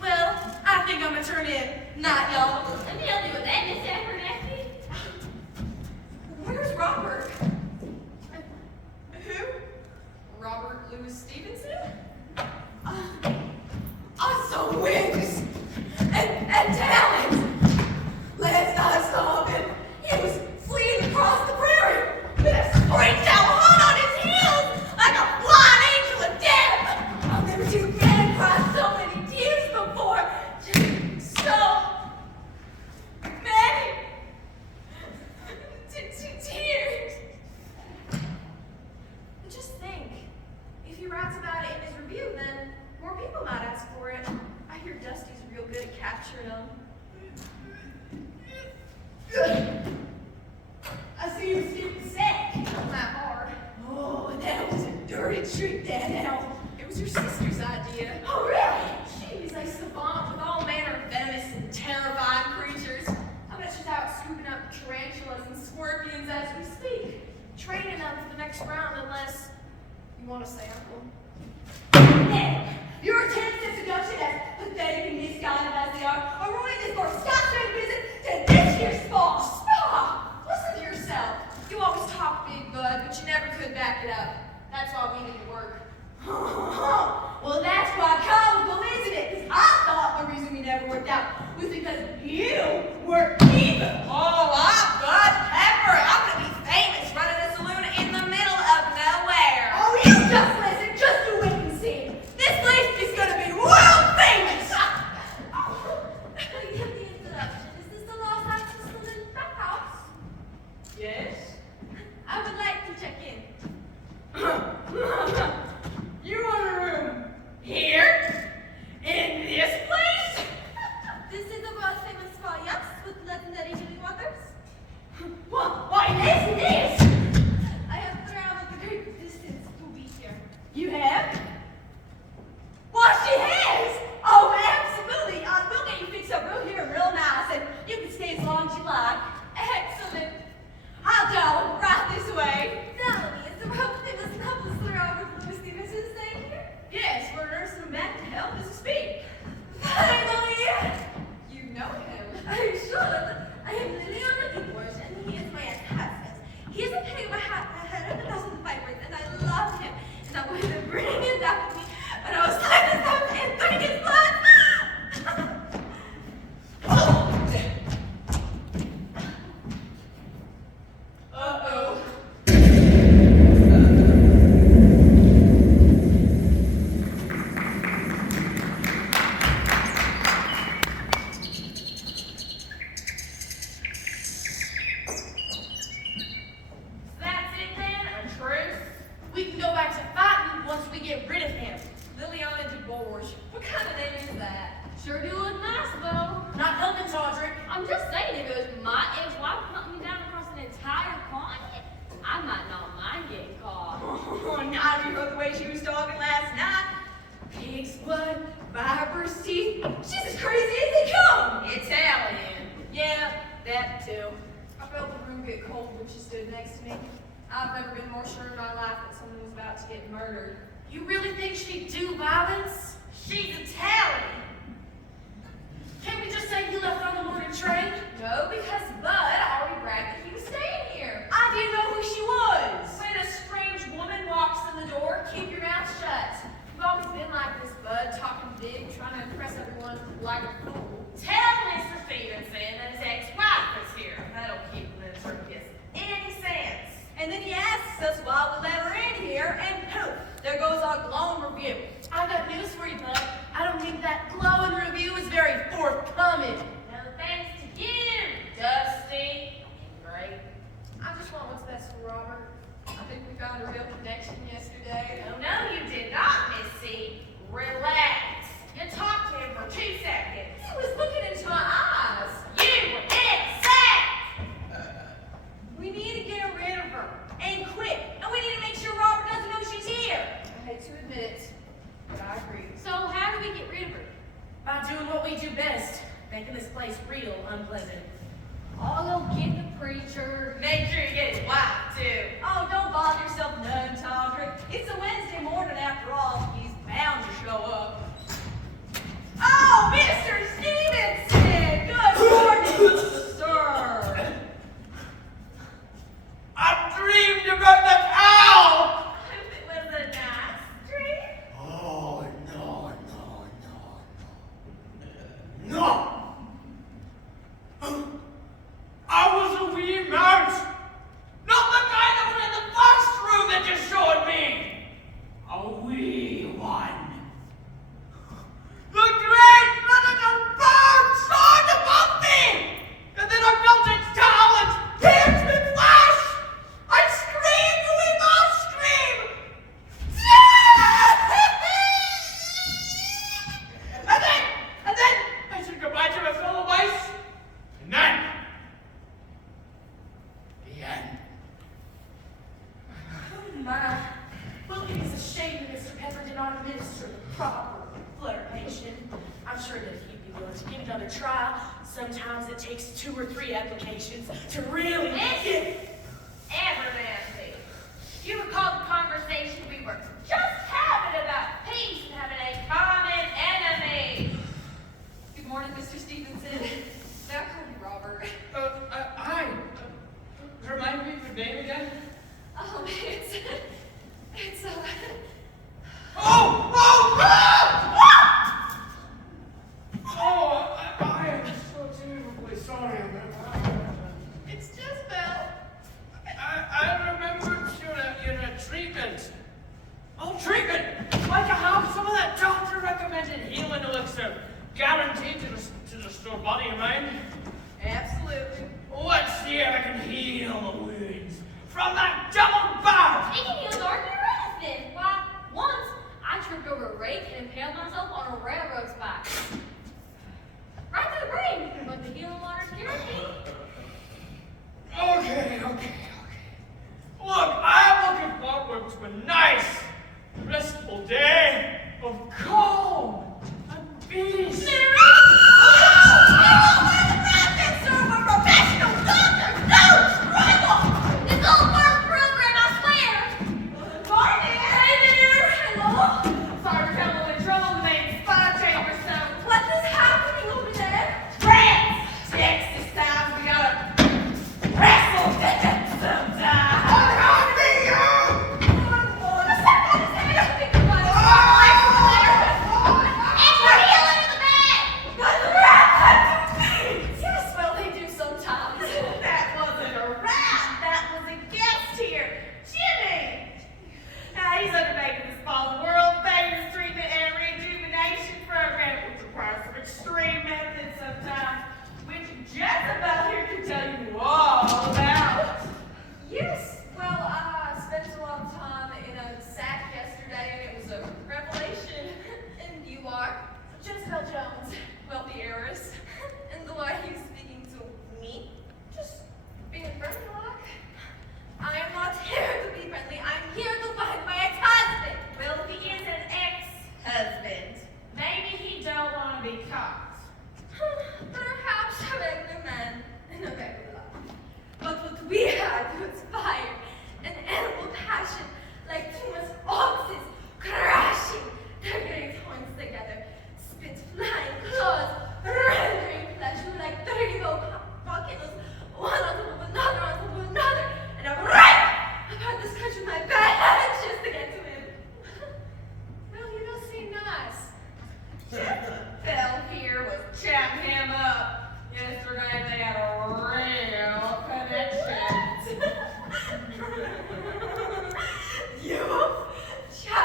Well, I think I'm gonna turn in. Not y'all. Let me help you with that, Miss Abernathy. Where's Robert? Who? Robert Louis Stevenson? Awesome wings and talent. Last I saw him, he was fleeing across the prairie with a screeched out hunt on his heels like a blind angel of death. I've never seen a man cry so many tears before. Just so many tears. Just think, if he writes about it in his review, then more people might ask for it. I hear Dusty's real good at capturing them. I see you skipping sack. Not that hard. Oh, that was a dirty trick, Danielle. It was your sister's idea. Oh, really? She's a savant with all manner of venomous and terrifying creatures. I bet she's out scooping up tarantulas and scorpions as we speak, training them for the next round unless you want a sample. Hey, your attempts at seduction, as pathetic and misguided as they are ruining this poor Scotsman visit to this year's fall. Stop! Listen to yourself. You always talk big, bud, but you never could back it up. That's why we need to work. Well, that's why comical, isn't it? Because I thought the reason we never worked out was because you were evil. Oh, I'm Bud Pepper. I'm going to be famous running a saloon in the middle of nowhere. Oh, you just listen. Just do wait and see. This place is going to be world famous. Forgive the interruption. Is this the Los Angeles Saloon Back House? Yes? I would like to check in. You want a room here? In this place? This is the world famous spa yachts with legendary healing waters. Why, yes, it is. I have traveled a great distance to be here. You have? Why, she has! Oh, absolutely. We'll get you fixed up real here, real nice, and you can stay as long as you like. Excellent. I'll go right this way. Melanie, is the world famous novelist Robert Louis Stevenson staying here? Yes, we're nursing him back to health as we speak. Finally! You know him. I should. I am Liliana DuBois, and he is my ex-husband. He is a pig my head of the dozen vipers, and I love him. And I would have bring him back with me, but I was tired of him and drink his blood. Uh-oh. That's it then, a truce? We can go back to fighting once we get rid of him. Liliana DuBois. What kind of name is that? Sure do look nice, though. Not helping, Todrick. I'm just saying, if it was my ex-wife hunting me down across an entire continent, I might not mind getting caught. Oh, now you heard the way she was talking last night. Pig's blood, viper's teeth. She's as crazy as they come. Italian. Yeah, that too. I felt the room get cold when she stood next to me. I've never been more sure in my life that someone was about to get murdered. You really think she'd do violence? She's Italian. Can't we just say you left on the morning train? No, because Bud already bragged that he was staying here. I didn't know who she was. When a strange woman walks in the door, keep your mouth shut. You've always been like this, Bud, talking big, trying to impress everyone like a fool. Tell Mr. Stevenson that his ex-wife is here. That'll keep him in circus. Any sense? And then he asks us why we let her in here, and poof, there goes our glowing review. I've got news for you, bud. I don't think that doing what we do best, making this place real unpleasant. I'll go get the preacher. Make sure you get his wife, too. Oh, don't bother yourself none, Tondra. It's a Wednesday morning after all. He's bound to show up. Oh, Mr. Stevenson! Good morning, sir. I dreamed about that owl! If it was a nice dream. Oh, no. No! I was a wee mouse! Not the kind that was in the first room that you showed me! A wee one. The great little bird soared above me! And then I felt its talons pierce me flesh! I screamed a wee mouse scream! And then I said goodbye to my fellow mice. And then the end. Oh, my. Well, it is a shame that Mr. Pepper did not administer the proper flirtation. I'm sure that he'd be willing to give another try. Sometimes it takes 2 or 3 applications to really get... Everlasting. You recall the conversation we were just having about peace and having a common enemy. Good morning, Mr. Stevenson. May I call you Robert? Hi. Remind me of your name again? It's I am so terribly sorry about that. It's just Belle. I remembered you're a treatment. Oh, treatment! Like I have some of that doctor-recommended healing elixir, guaranteed to restore body and mind. Absolutely. Let's see if I can heal the wounds from that double bout. It can heal dark medicine. Why, once I tripped over a rake and impaled myself on a railroad spike. Right through the brain, but the healing water's guaranteed. Okay. Look, I'm looking forward to a nice, restful day of calm and peace. This old first program, I swear. Hey there! Hello! Sorry for telling a little trouble in the main spy chamber, so what is happening over there? Rats! Texas time, we gotta wrestle them sometime. Yes, well, they do sometimes. That wasn't a rat. That was a guest here. Jimmy. Now, he's undertaking this fall's world-famous treatment and rejuvenation program, which requires some extreme methods sometimes, which Jezebel here can tell you all about. Yes. Well, I spent a lot of time in a sack yesterday, and it was a revelation. And you are Jezebel Jones. well, the heiress. And the way he's speaking to me, just being friendly like. I am not here to be friendly. I'm here to find my ex-husband. Well, if he is an ex-husband, maybe he don't want to be caught. Perhaps a regular man in a regular life. But what we had was fire and animal passion, like two much oxes crashing their great horns together, spit flying claws, rendering pleasure like 30 volcanoes, one on top of another on top of another, and I'm right about to scratch my back just to get to him. Well, you don't seem nice. Jezebel here was chatting him up. Yesterday they had a real connection. You chat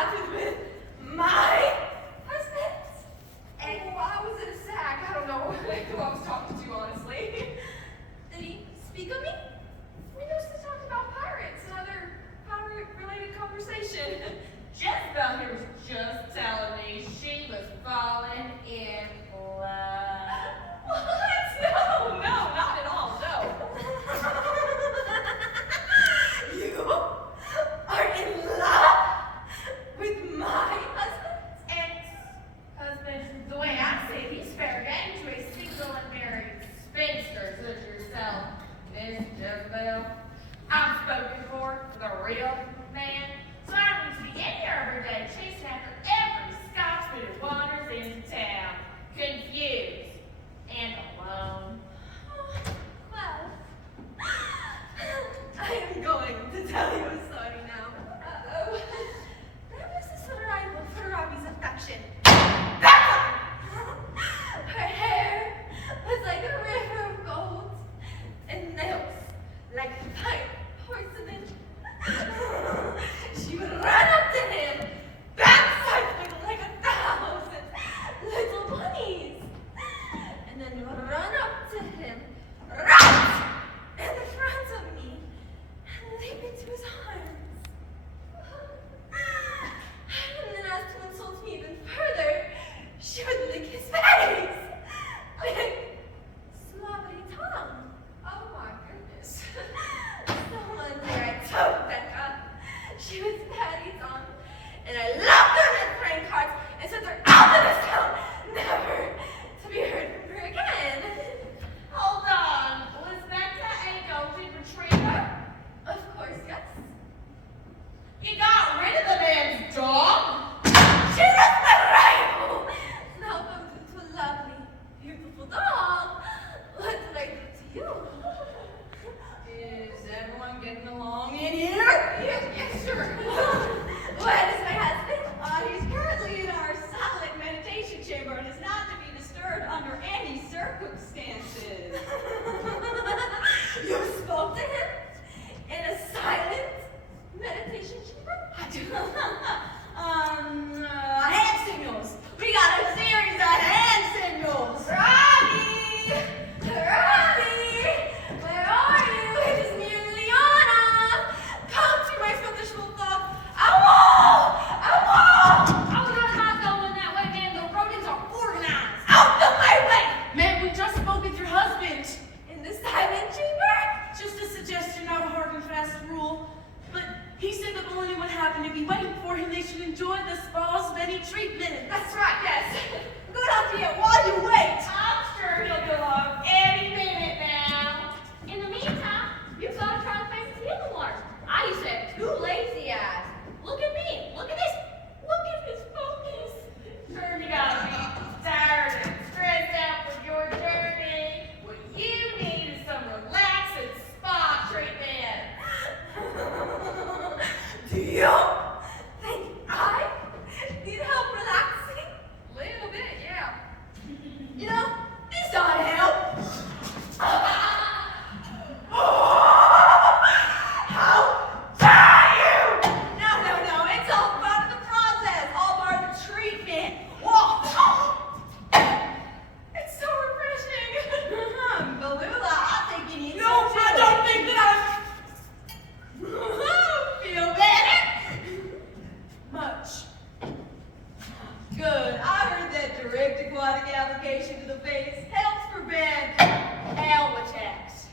application to the face helps prevent owl attacks.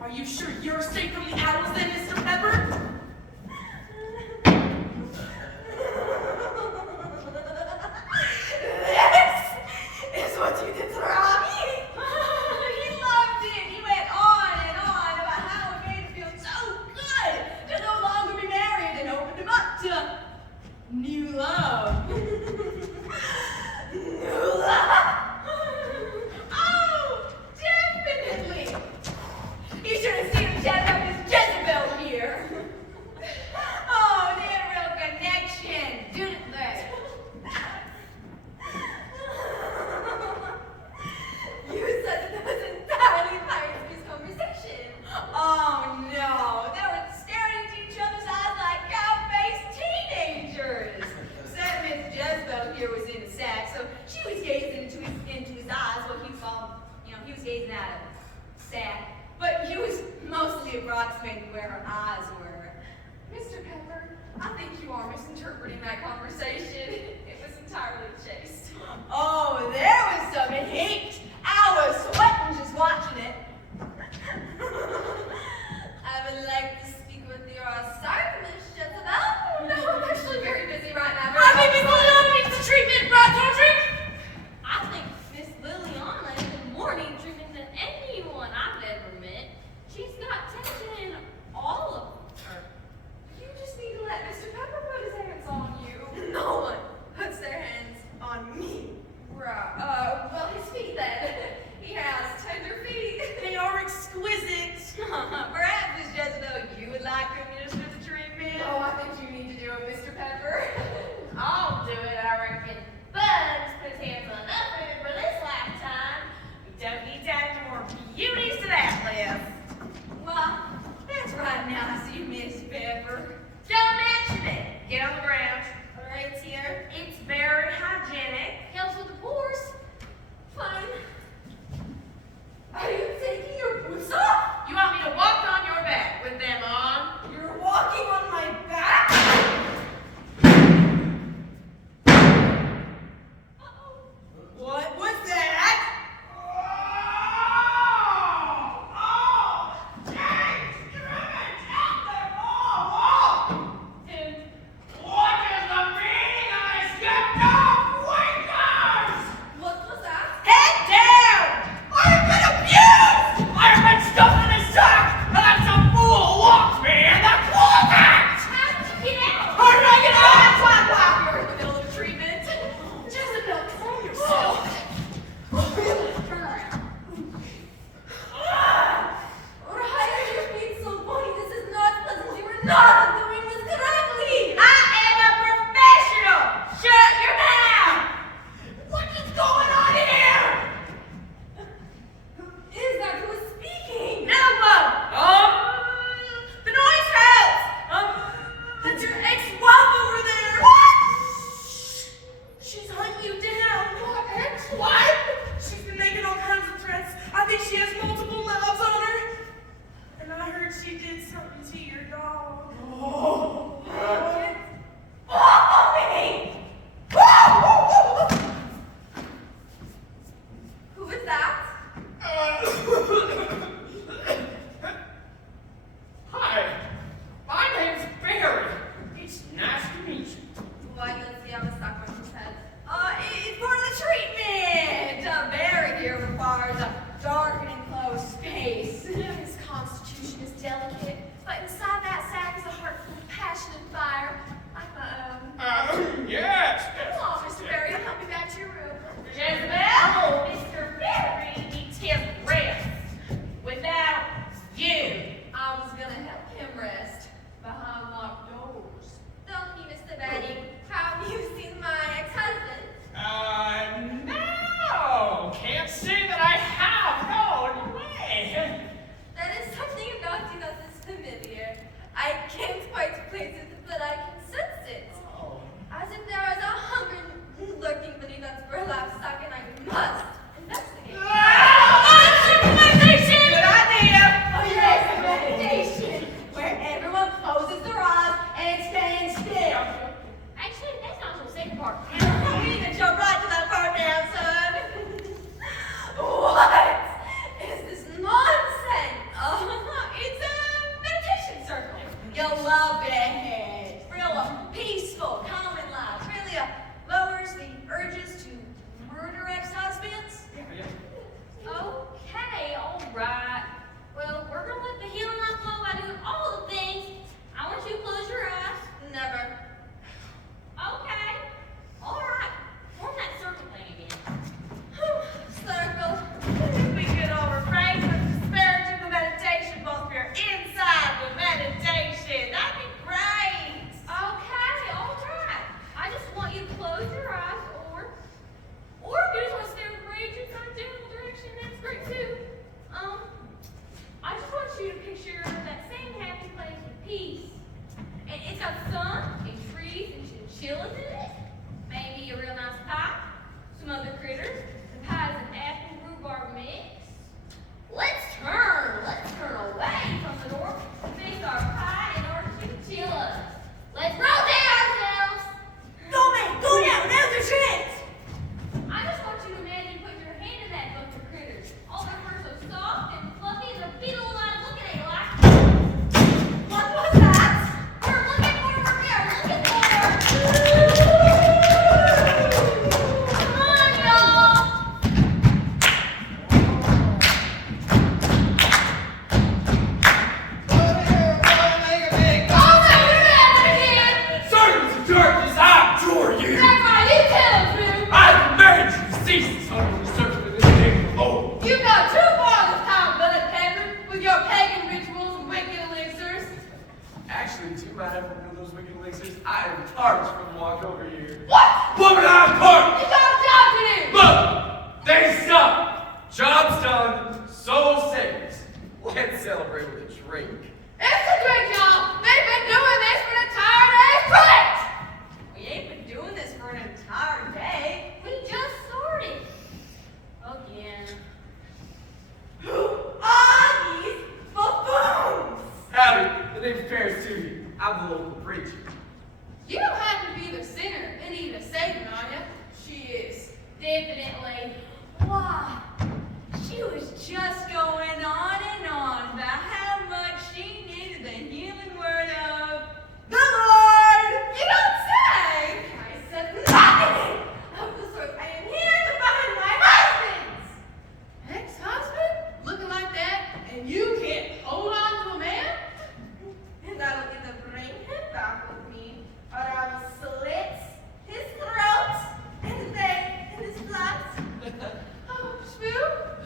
Are you sure you're safe from the owls then, Mr. Pepper? This is what you did to Robbie. He loved it. He went on and on about how it made him feel so good to no longer be married and opened him up to new love. New love. Oh, definitely. You should have seen him chatting up his Jezebel here. Oh, they had a real connection, didn't they?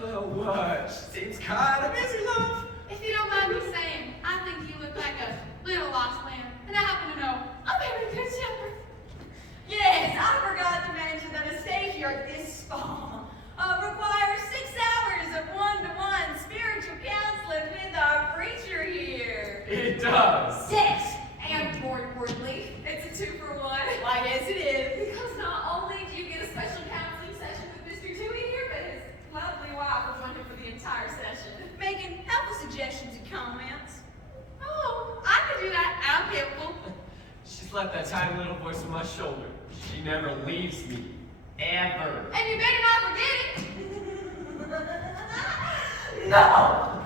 Oh, what? She seems kind of busy, love. If you don't mind me saying, I think you look like a little lost lamb, and I happen to know a very good shepherd. Yes, I forgot to mention that a stay here this fall requires 6 hours of one-to-one spiritual counseling with our preacher here. It does. Yes, and more importantly, it's a 2-for-1. Why, yes it is. Because not only do you get a special counseling session with Mr. Toohey here, but his lovely wife will join him for the entire session. Making helpful suggestions and comments. Oh, I could do that. I'm capable. She's like that tiny little voice on my shoulder. She never leaves me. Ever. And you better not forget it. No!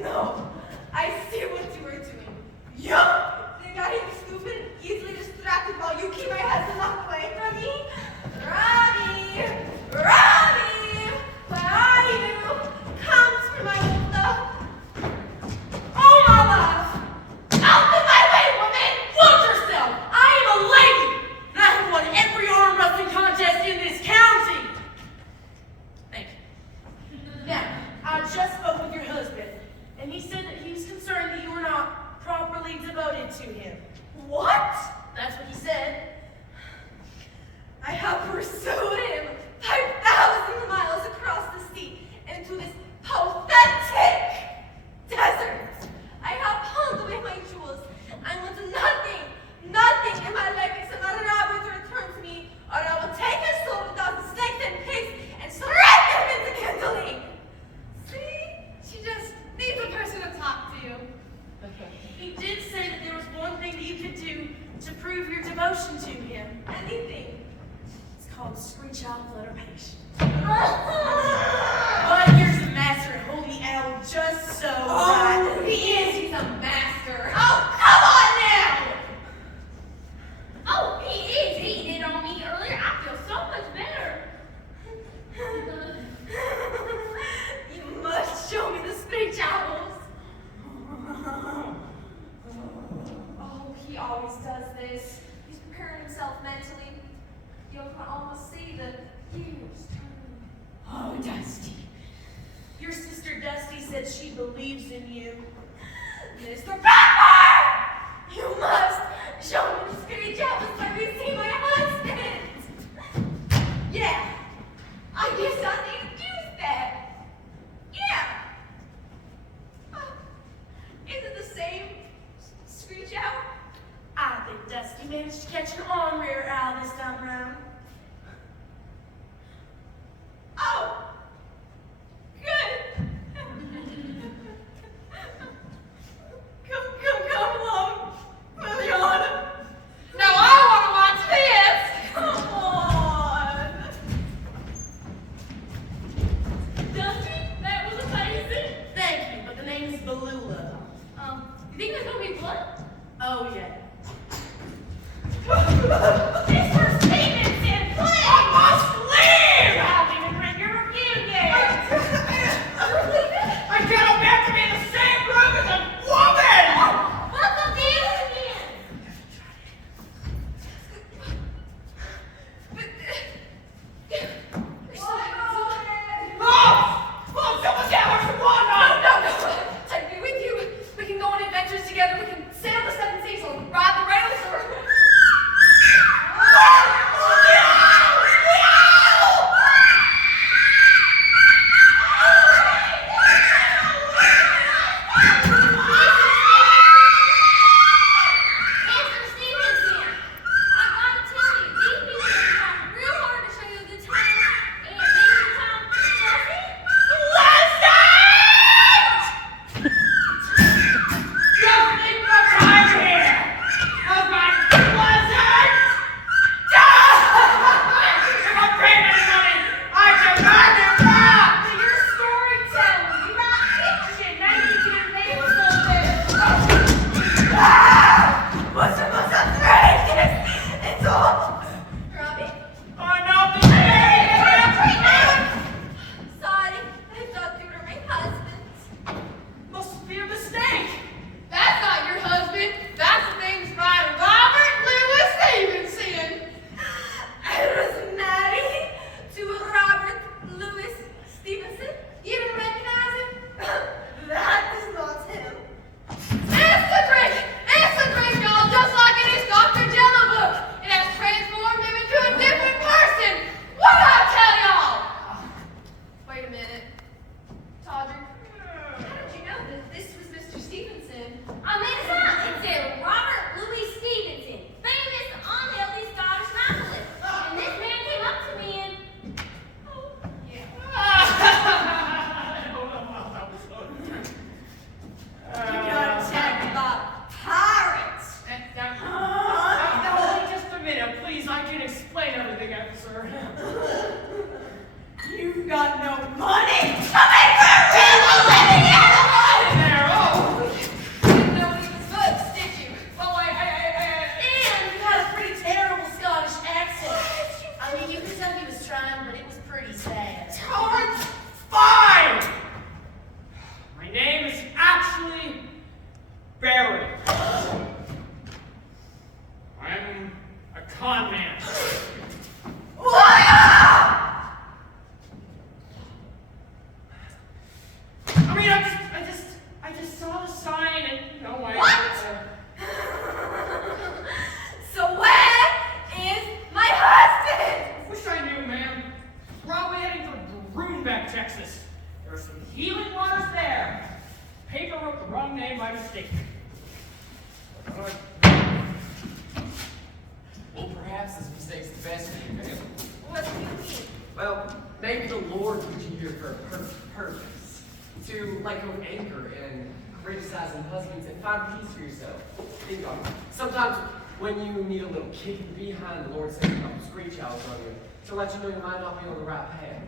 No! I see what you were doing. Yup! Think I am stupid, easily distracted while you keep my husband locked away from me? Robbie! Robbie! Where are you? Come to my old love. Oh, my love! Out of my way, woman! Watch yourself! I am a lady! And I have won every arm wrestling contest in this county! Thank you. Now, I just spoke with your husband, and he said that he's concerned that you are not properly devoted to him. What? That's what he said. I have pursued him 5,000 miles across the sea into this pathetic desert. I have pawned away my jewels. I want nothing in my life except that Robert to return to me, or I will take his soul with those snakes and pigs and shred them into kindling. See? She just needs a person to talk to. He did say that there was one thing that you could do to prove your devotion to him. Anything. It's called screech out flutteration. But here's the master at Holy Owl just so right. He is. He's a master. Oh, come on now! Oh, he is. He did on me earlier. I feel so much better. You must show me the screech owls. Oh, he always does this. He's preparing himself mentally. You can almost see the gears turning. Oh, Dusty. Your sister Dusty said she believes in you. Mr. Pepper! You must show me the screech owls let me see my husband. Yeah. I guess I need to do that. Yeah. Is it the same screech owl? I think Dusty managed to catch an on-rear owl this time around. Oh! Good! Come along, Liliana. Now I want to watch this. Come on! Dusty, that was amazing. Thank you, but the name is Balula. You think there's gonna be blood? Oh, yeah. Mr. Stevenson, please! I must leave! You haven't even written your review yet. I cannot bear to be in the same room as a woman! What's the deal again? Oh, someone get her some water! No. Take me with you. We can go on adventures together. We can sail the 7 seas or ride the rails or... Texas. There are some healing waters there. Paper wrote the wrong name by mistake. Well, perhaps this mistake's the best for you, ma'am. What do you mean? Well, maybe the Lord put you here for a purpose. To let go of anger and criticizing husbands and find peace for yourself. Think on it. Sometimes when you need a little kick in the behind, the Lord sends a couple screech owls on you to let you know you might not be on the right path.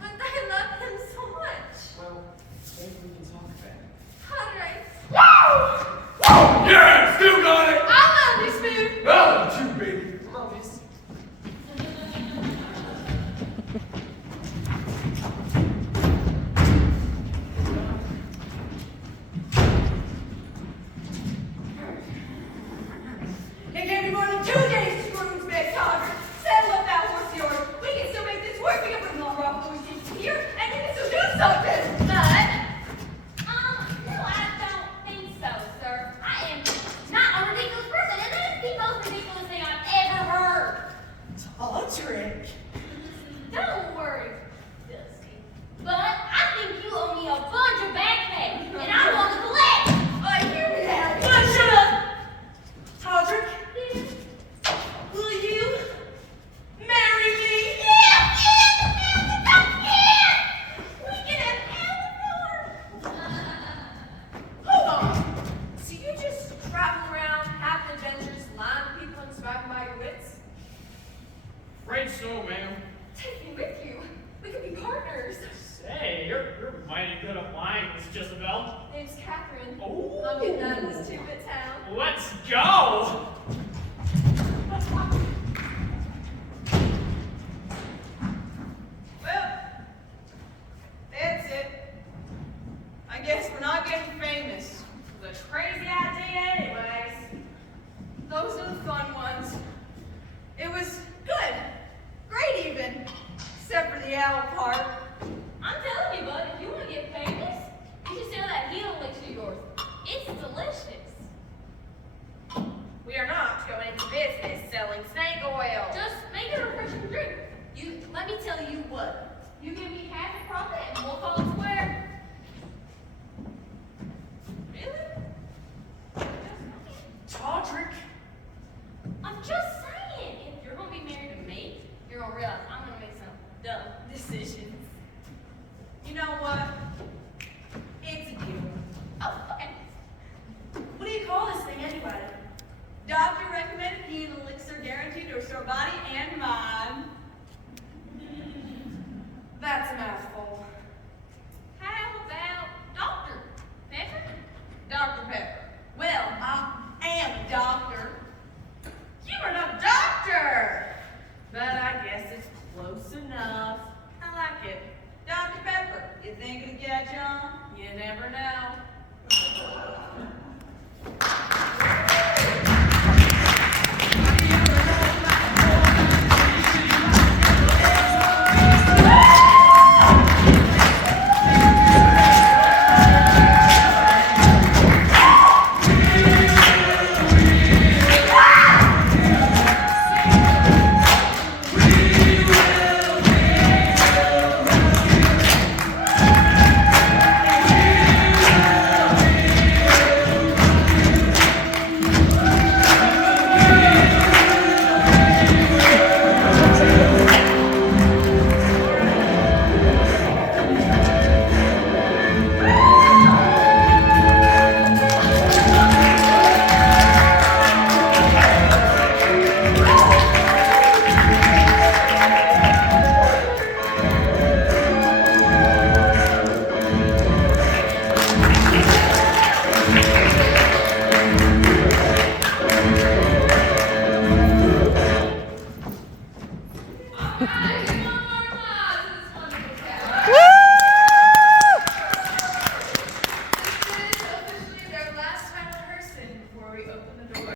But I love him so much. Well, maybe we can talk about it. All right. Whoa! Yeah, still got it! I love you, Smooth. Oh, you baby. Come on, miss. It can't be more than 2 days to Groom's bed, Todd. Saddle up that horse of yours. We can still make this work. We can bring on Rob Louis here, and you can still do something. No, I don't think so, sir. I am not a ridiculous person, and that is the most ridiculous thing I've ever heard. Todrick. Don't worry, Dusty. But I think you owe me a bunch of back pay, and I want to collect. Hear me out. Shut up. Todrick, will you marry me? Yeah! We can have Hold on. So you just travel around, having adventures, lying to people, and surviving by your wits? Afraid so, ma'am. Take me with you. We could be partners. Say, you're mighty good at lying, Miss Jezebel. Name's Catherine. Oh. I'm getting out of this two-bit town. Let's go! Well, that's it. I guess we're not getting famous. It was a crazy idea anyways. Those are the fun ones. It was good. Great even. Except for the owl part. I'm telling you, bud, if you want to get famous, you should sell that healing elixir of yours. It's delicious. We are not going into business selling snake oil. Just make it a refreshing drink. Let me tell you what. You give me half the profit and we'll call it square. Really? Todrick. I'm just saying, if you're gonna be married to me, you're gonna realize I'm gonna make some dumb decisions. You know what? It's a deal. Oh, okay. What do you call this thing anyway? Doctor recommended healing elixir guaranteed to restore body and mind. That's a mouthful. How about Dr. Pepper? Dr. Pepper. Well, I am a doctor. You are not a doctor! But I guess it's close enough. I like it. Dr. Pepper, you think it'll get you on? You never know. Alright.